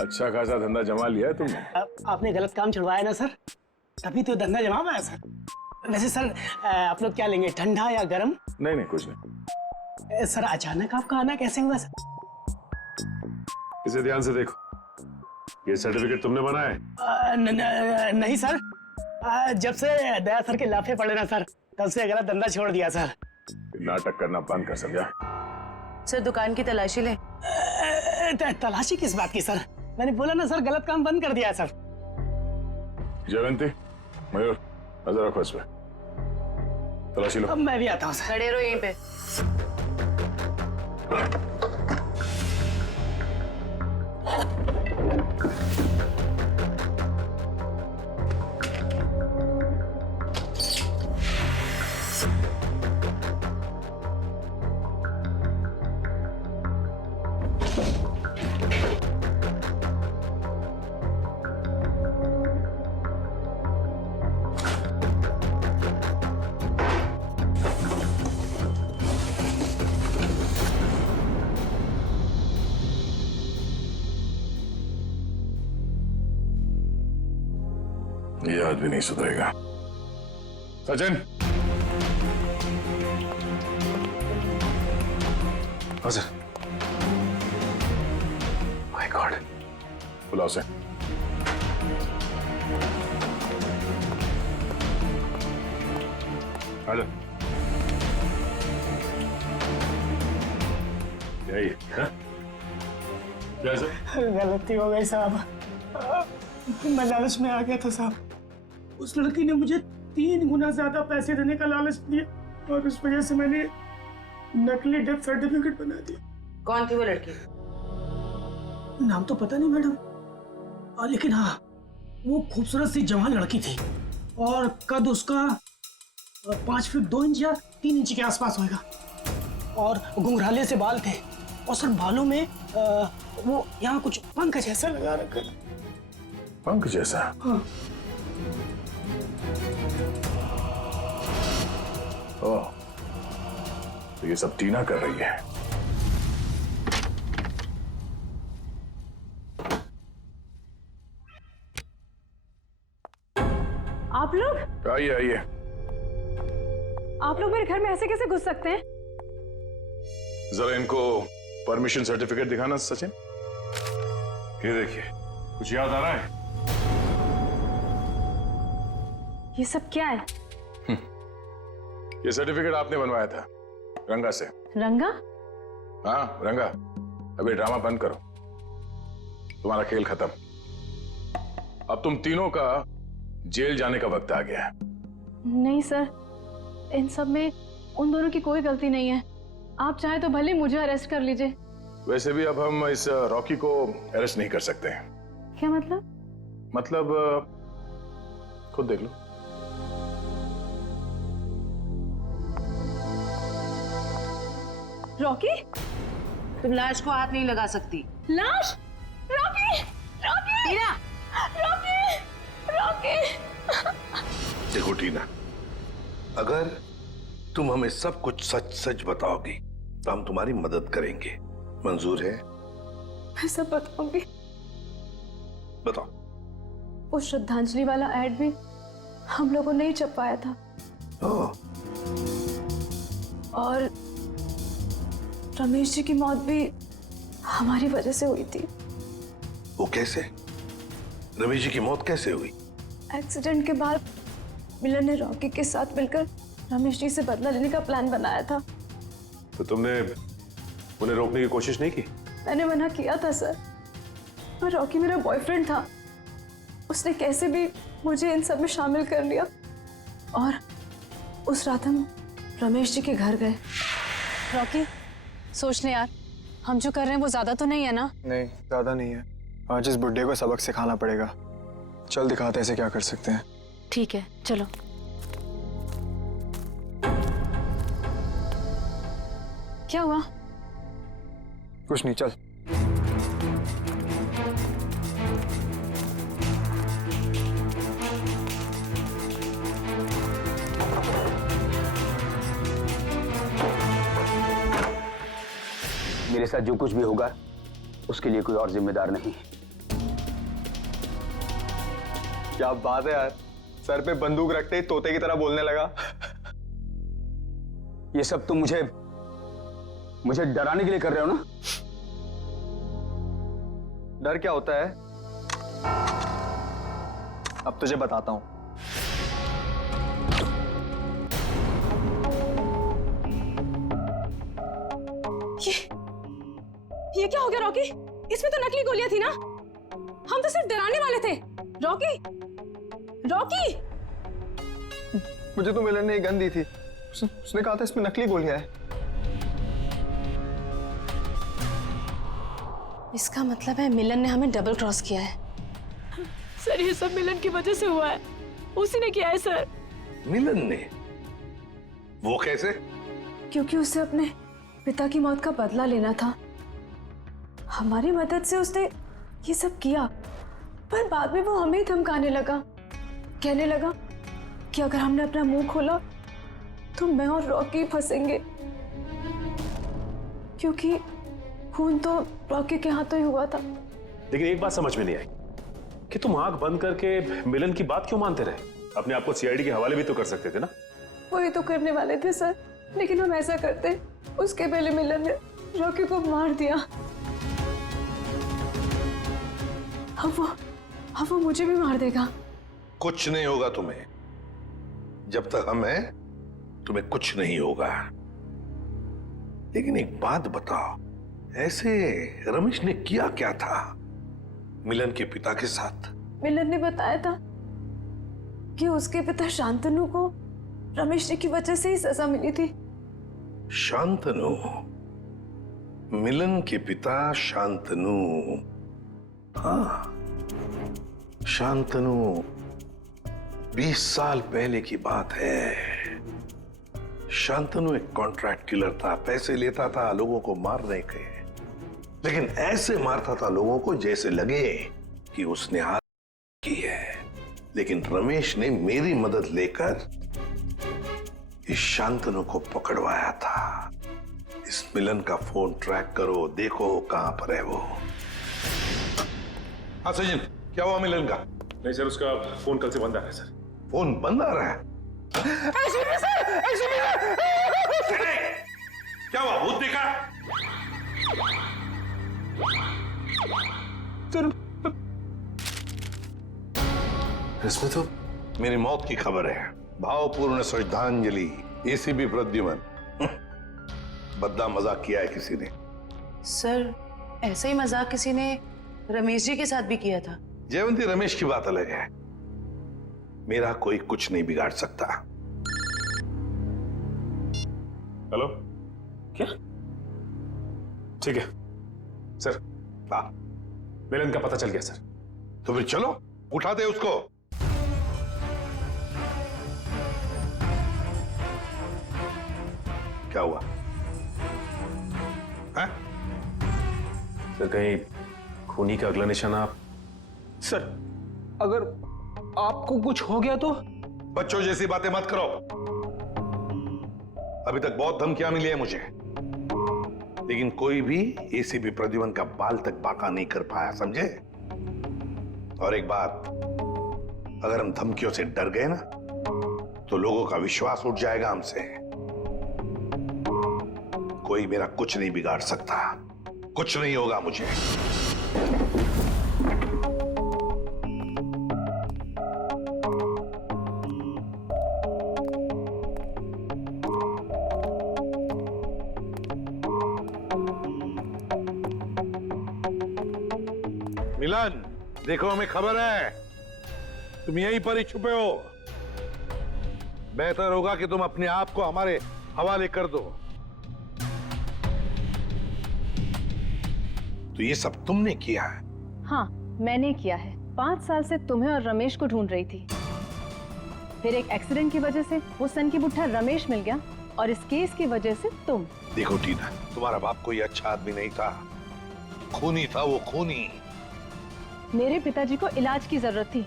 अच्छा खासा धंधा जमा लिया है तुमने। आपने गलत काम छुड़वाया ना सर, तभी तो धंधा जमा हुआ है सर। वैसे सर आप लोग क्या लेंगे, ठंडा या गर्म? नहीं कुछ नहीं। सर अचानक आपका आना कैसे हुआ सर? इसे ध्यान से देखो, ये सर्टिफिकेट तुमने बनाया है? नहीं सर, जब से दया सर के लाफे पड़े ना सर, तब से गलत धंधा छोड़ दिया सर। नाटक करना बंद कर, समझा? सर दुकान की तलाशी ले। तलाशी किस बात की सर? मैंने बोला ना सर, गलत काम बंद कर दिया है सर। जयवंती, मयूर, नजर रखो इस पे। तलाशी लो। अब मैं भी आता हूँ सर। खड़े रहो यहीं पे। ये आदमी नहीं सुधरेगा। सचिन। हाँ सर। माय गॉड, बुलाओ से। आजा। यही है? क्या सर? गलती हो गई साहब, मैं लालच में आ गया था साहब। उस लड़की ने मुझे 3 गुना ज्यादा पैसे देने का लालच दिया और उस वजह से मैंने नकली डेथ सर्टिफिकेट बना दिया। कौन थी वो लड़की? नाम तो पता नहीं मैडम, लेकिन हाँ वो खूबसूरत सी जवान लड़की थी और कद उसका 5 फीट 2 इंच या 3 इंच के आसपास होगा और घुंघराले से बाल थे और सर बालों में वो यहाँ कुछ पंख जैसा लगा रखा। पंख जैसा? हाँ। ओह, तो ये सब टीना कर रही है। आप लोग? आइए आइए। आप लोग मेरे घर में ऐसे कैसे घुस सकते हैं? जरा इनको परमिशन सर्टिफिकेट दिखाना सचिन। ये देखिए, कुछ याद आ रहा है? ये सब क्या है? ये सर्टिफिकेट आपने बनवाया था रंगा से। रंगा? हाँ रंगा, अभी ड्रामा बंद करो, तुम्हारा खेल खत्म। अब तुम तीनों का जेल जाने का वक्त आ गया है। नहीं सर, इन सब में उन दोनों की कोई गलती नहीं है। आप चाहे तो भले मुझे अरेस्ट कर लीजिए। वैसे भी अब हम इस रॉकी को अरेस्ट नहीं कर सकते हैं। क्या मतलब? मतलब खुद देख लो। रॉकी? तुम लाश को हाथ नहीं लगा सकती। लाश? रॉकी! रॉकी! टीना! रॉकी! रॉकी! देखो टीना, अगर तुम हमें सब कुछ सच सच बताओगी तो हम तुम्हारी मदद करेंगे। मंजूर है? मैं सब बताऊंगी। बताओ। वो श्रद्धांजलि वाला ऐड भी हम लोगों ने ही छपवाया था। और रमेश जी की मौत भी हमारी वजह से हुई थी। वो कैसे? रमेश जी की मौत कैसे हुई? एक्सीडेंट के बाद मिलन ने रॉकी के साथ मिलकर रमेश जी से बदला लेने का प्लान बनाया था। तो तुमने उन्हें रोकने की कोशिश नहीं की? मैंने मना किया था सर, पर रॉकी मेरा बॉयफ्रेंड था। उसने कैसे भी मुझे इन सब में शामिल कर लिया और उस रात हम रमेश जी के घर गए। रॉकी सोच ले यार, हम जो कर रहे हैं वो ज्यादा तो नहीं है ना? नहीं, ज्यादा नहीं है। आज इस बुड्ढे को सबक सिखाना पड़ेगा। चल दिखाते हैं इसे क्या कर सकते हैं। ठीक है चलो। क्या हुआ? कुछ नहीं, चल। मेरे साथ जो कुछ भी होगा उसके लिए कोई और जिम्मेदार नहीं। क्या बात है यार, सर पे बंदूक रखते ही तोते की तरह बोलने लगा। ये सब तुम मुझे डराने के लिए कर रहे हो ना? डर क्या होता है अब तुझे बताता हूं। ये क्या हो गया रॉकी? इसमें तो नकली गोलियां थी ना? हम तो सिर्फ डराने वाले थे। Rocky, Rocky! मुझे तो मिलन ने गन दी थी। उसने कहा था इसमें नकली गोलियां हैं। इसका मतलब है मिलन ने हमें डबल क्रॉस किया है। सर ये सब मिलन की वजह से हुआ है। उसी ने किया है सर। मिलन ने? वो कैसे? क्योंकि उसे अपने पिता की मौत का बदला लेना था। हमारी मदद से उसने ये सब किया, पर बाद में वो हमें धमकाने लगा। कहने लगा कि अगर हमने अपना मुंह खोला तो मैं और रॉकी फंसेंगे, क्योंकि खून तो रॉकी के हाथों ही हुआ था। लेकिन एक बात समझ में नहीं आई कि तुम आंख बंद करके मिलन की बात क्यों मानते रहे? अपने आप को सीआईडी के हवाले भी तो कर सकते थे ना? वही तो करने वाले थे सर, लेकिन हम ऐसा करते उसके पहले मिलन ने रॉकी को मार दिया। अब वो मुझे भी मार देगा। कुछ नहीं होगा तुम्हें। जब तक हम हैं तुम्हें कुछ नहीं होगा। लेकिन एक बात बताओ, ऐसे रमेश ने किया क्या था मिलन के पिता के साथ? मिलन ने बताया था कि उसके पिता शांतनु को रमेश जी की वजह से ही सजा मिली थी। शांतनु? मिलन के पिता शांतनु? हाँ, शांतनु 20 साल पहले की बात है। शांतनु एक कॉन्ट्रैक्ट किलर था, पैसे लेता था लोगों को मारने के, लेकिन ऐसे मारता था लोगों को जैसे लगे कि उसने हार की है। लेकिन रमेश ने मेरी मदद लेकर इस शांतनु को पकड़वाया था। इस मिलन का फोन ट्रैक करो, देखो कहां पर है वो। हाँ सचिन, क्या हुआ मिलन का? नहीं सर, उसका फोन कल से बंद आ रहा है सर। फोन बंद आ रहा है? क्या हुआ, भूत दिखा? इसमें तो मेरी मौत की खबर है। भावपूर्ण श्रद्धांजलि, एसीपी प्रद्युमन। बद्दा मजाक किया है किसी ने। सर ऐसा ही मजाक किसी ने रमेश जी के साथ भी किया था। जयवंती, रमेश की बात अलग है। मेरा कोई कुछ नहीं बिगाड़ सकता। हेलो, क्या? ठीक है सर। हाँ, मिलन का पता चल गया सर। तो फिर चलो उठा दे उसको। क्या हुआ है? सर कहीं खूनी का अगला निशाना? सर अगर आपको कुछ हो गया तो? बच्चों जैसी बातें मत करो। अभी तक बहुत धमकियां मिली है मुझे, लेकिन कोई भी एसीपी प्रद्युमन का बाल तक बांका नहीं कर पाया, समझे? और एक बात, अगर हम धमकियों से डर गए ना तो लोगों का विश्वास उठ जाएगा हमसे। कोई मेरा कुछ नहीं बिगाड़ सकता, कुछ नहीं होगा मुझे। मिलन, देखो हमें खबर है तुम यहीं पर ही छुपे हो। बेहतर होगा कि तुम अपने आप को हमारे हवाले कर दो। तो ये सब तुमने किया है? हाँ, मैंने किया है। 5 साल से तुम्हें और रमेश को ढूंढ रही थी। फिर एक एक्सीडेंट की वजह से वो सन की बुट्ठा रमेश मिल गया और इस केस की वजह से तुम। देखो टीना, तुम्हारा बाप कोई अच्छा आदमी नहीं था, खूनी था वो, खूनी। मेरे पिताजी को इलाज की जरूरत थी,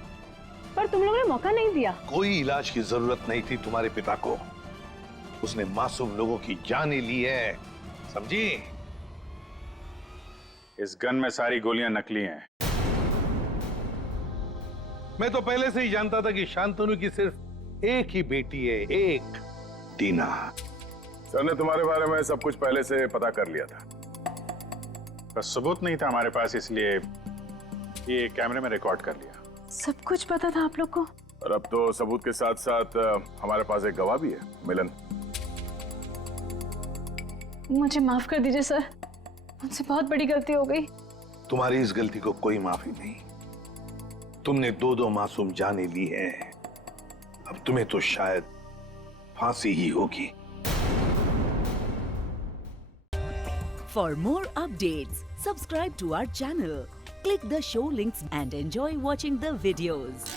पर तुम लोगों ने मौका नहीं दिया। कोई इलाज की जरूरत नहीं थी तुम्हारे पिता को। उसने मासूम लोगों की जानें ली है, समझी? इस गन में सारी गोलियां नकली हैं। मैं तो पहले से ही जानता था कि शांतनु की सिर्फ एक ही बेटी है, एक, टीना। सर ने तुम्हारे बारे में सब कुछ पहले से पता कर लिया था, बस सबूत नहीं था हमारे पास, इसलिए ये कैमरे में रिकॉर्ड कर लिया। सब कुछ पता था आप लोग को? और अब तो सबूत के साथ साथ हमारे पास एक गवाह भी है, मिलन। मुझे माफ कर दीजिए सर, मुझसे बहुत बड़ी गलती हो गई। तुम्हारी इस गलती को कोई माफी नहीं। तुमने 2 मासूम जाने ली हैं, अब तुम्हें तो शायद फांसी ही होगी। For more updates, subscribe to our channel, click the show links and enjoy watching the videos.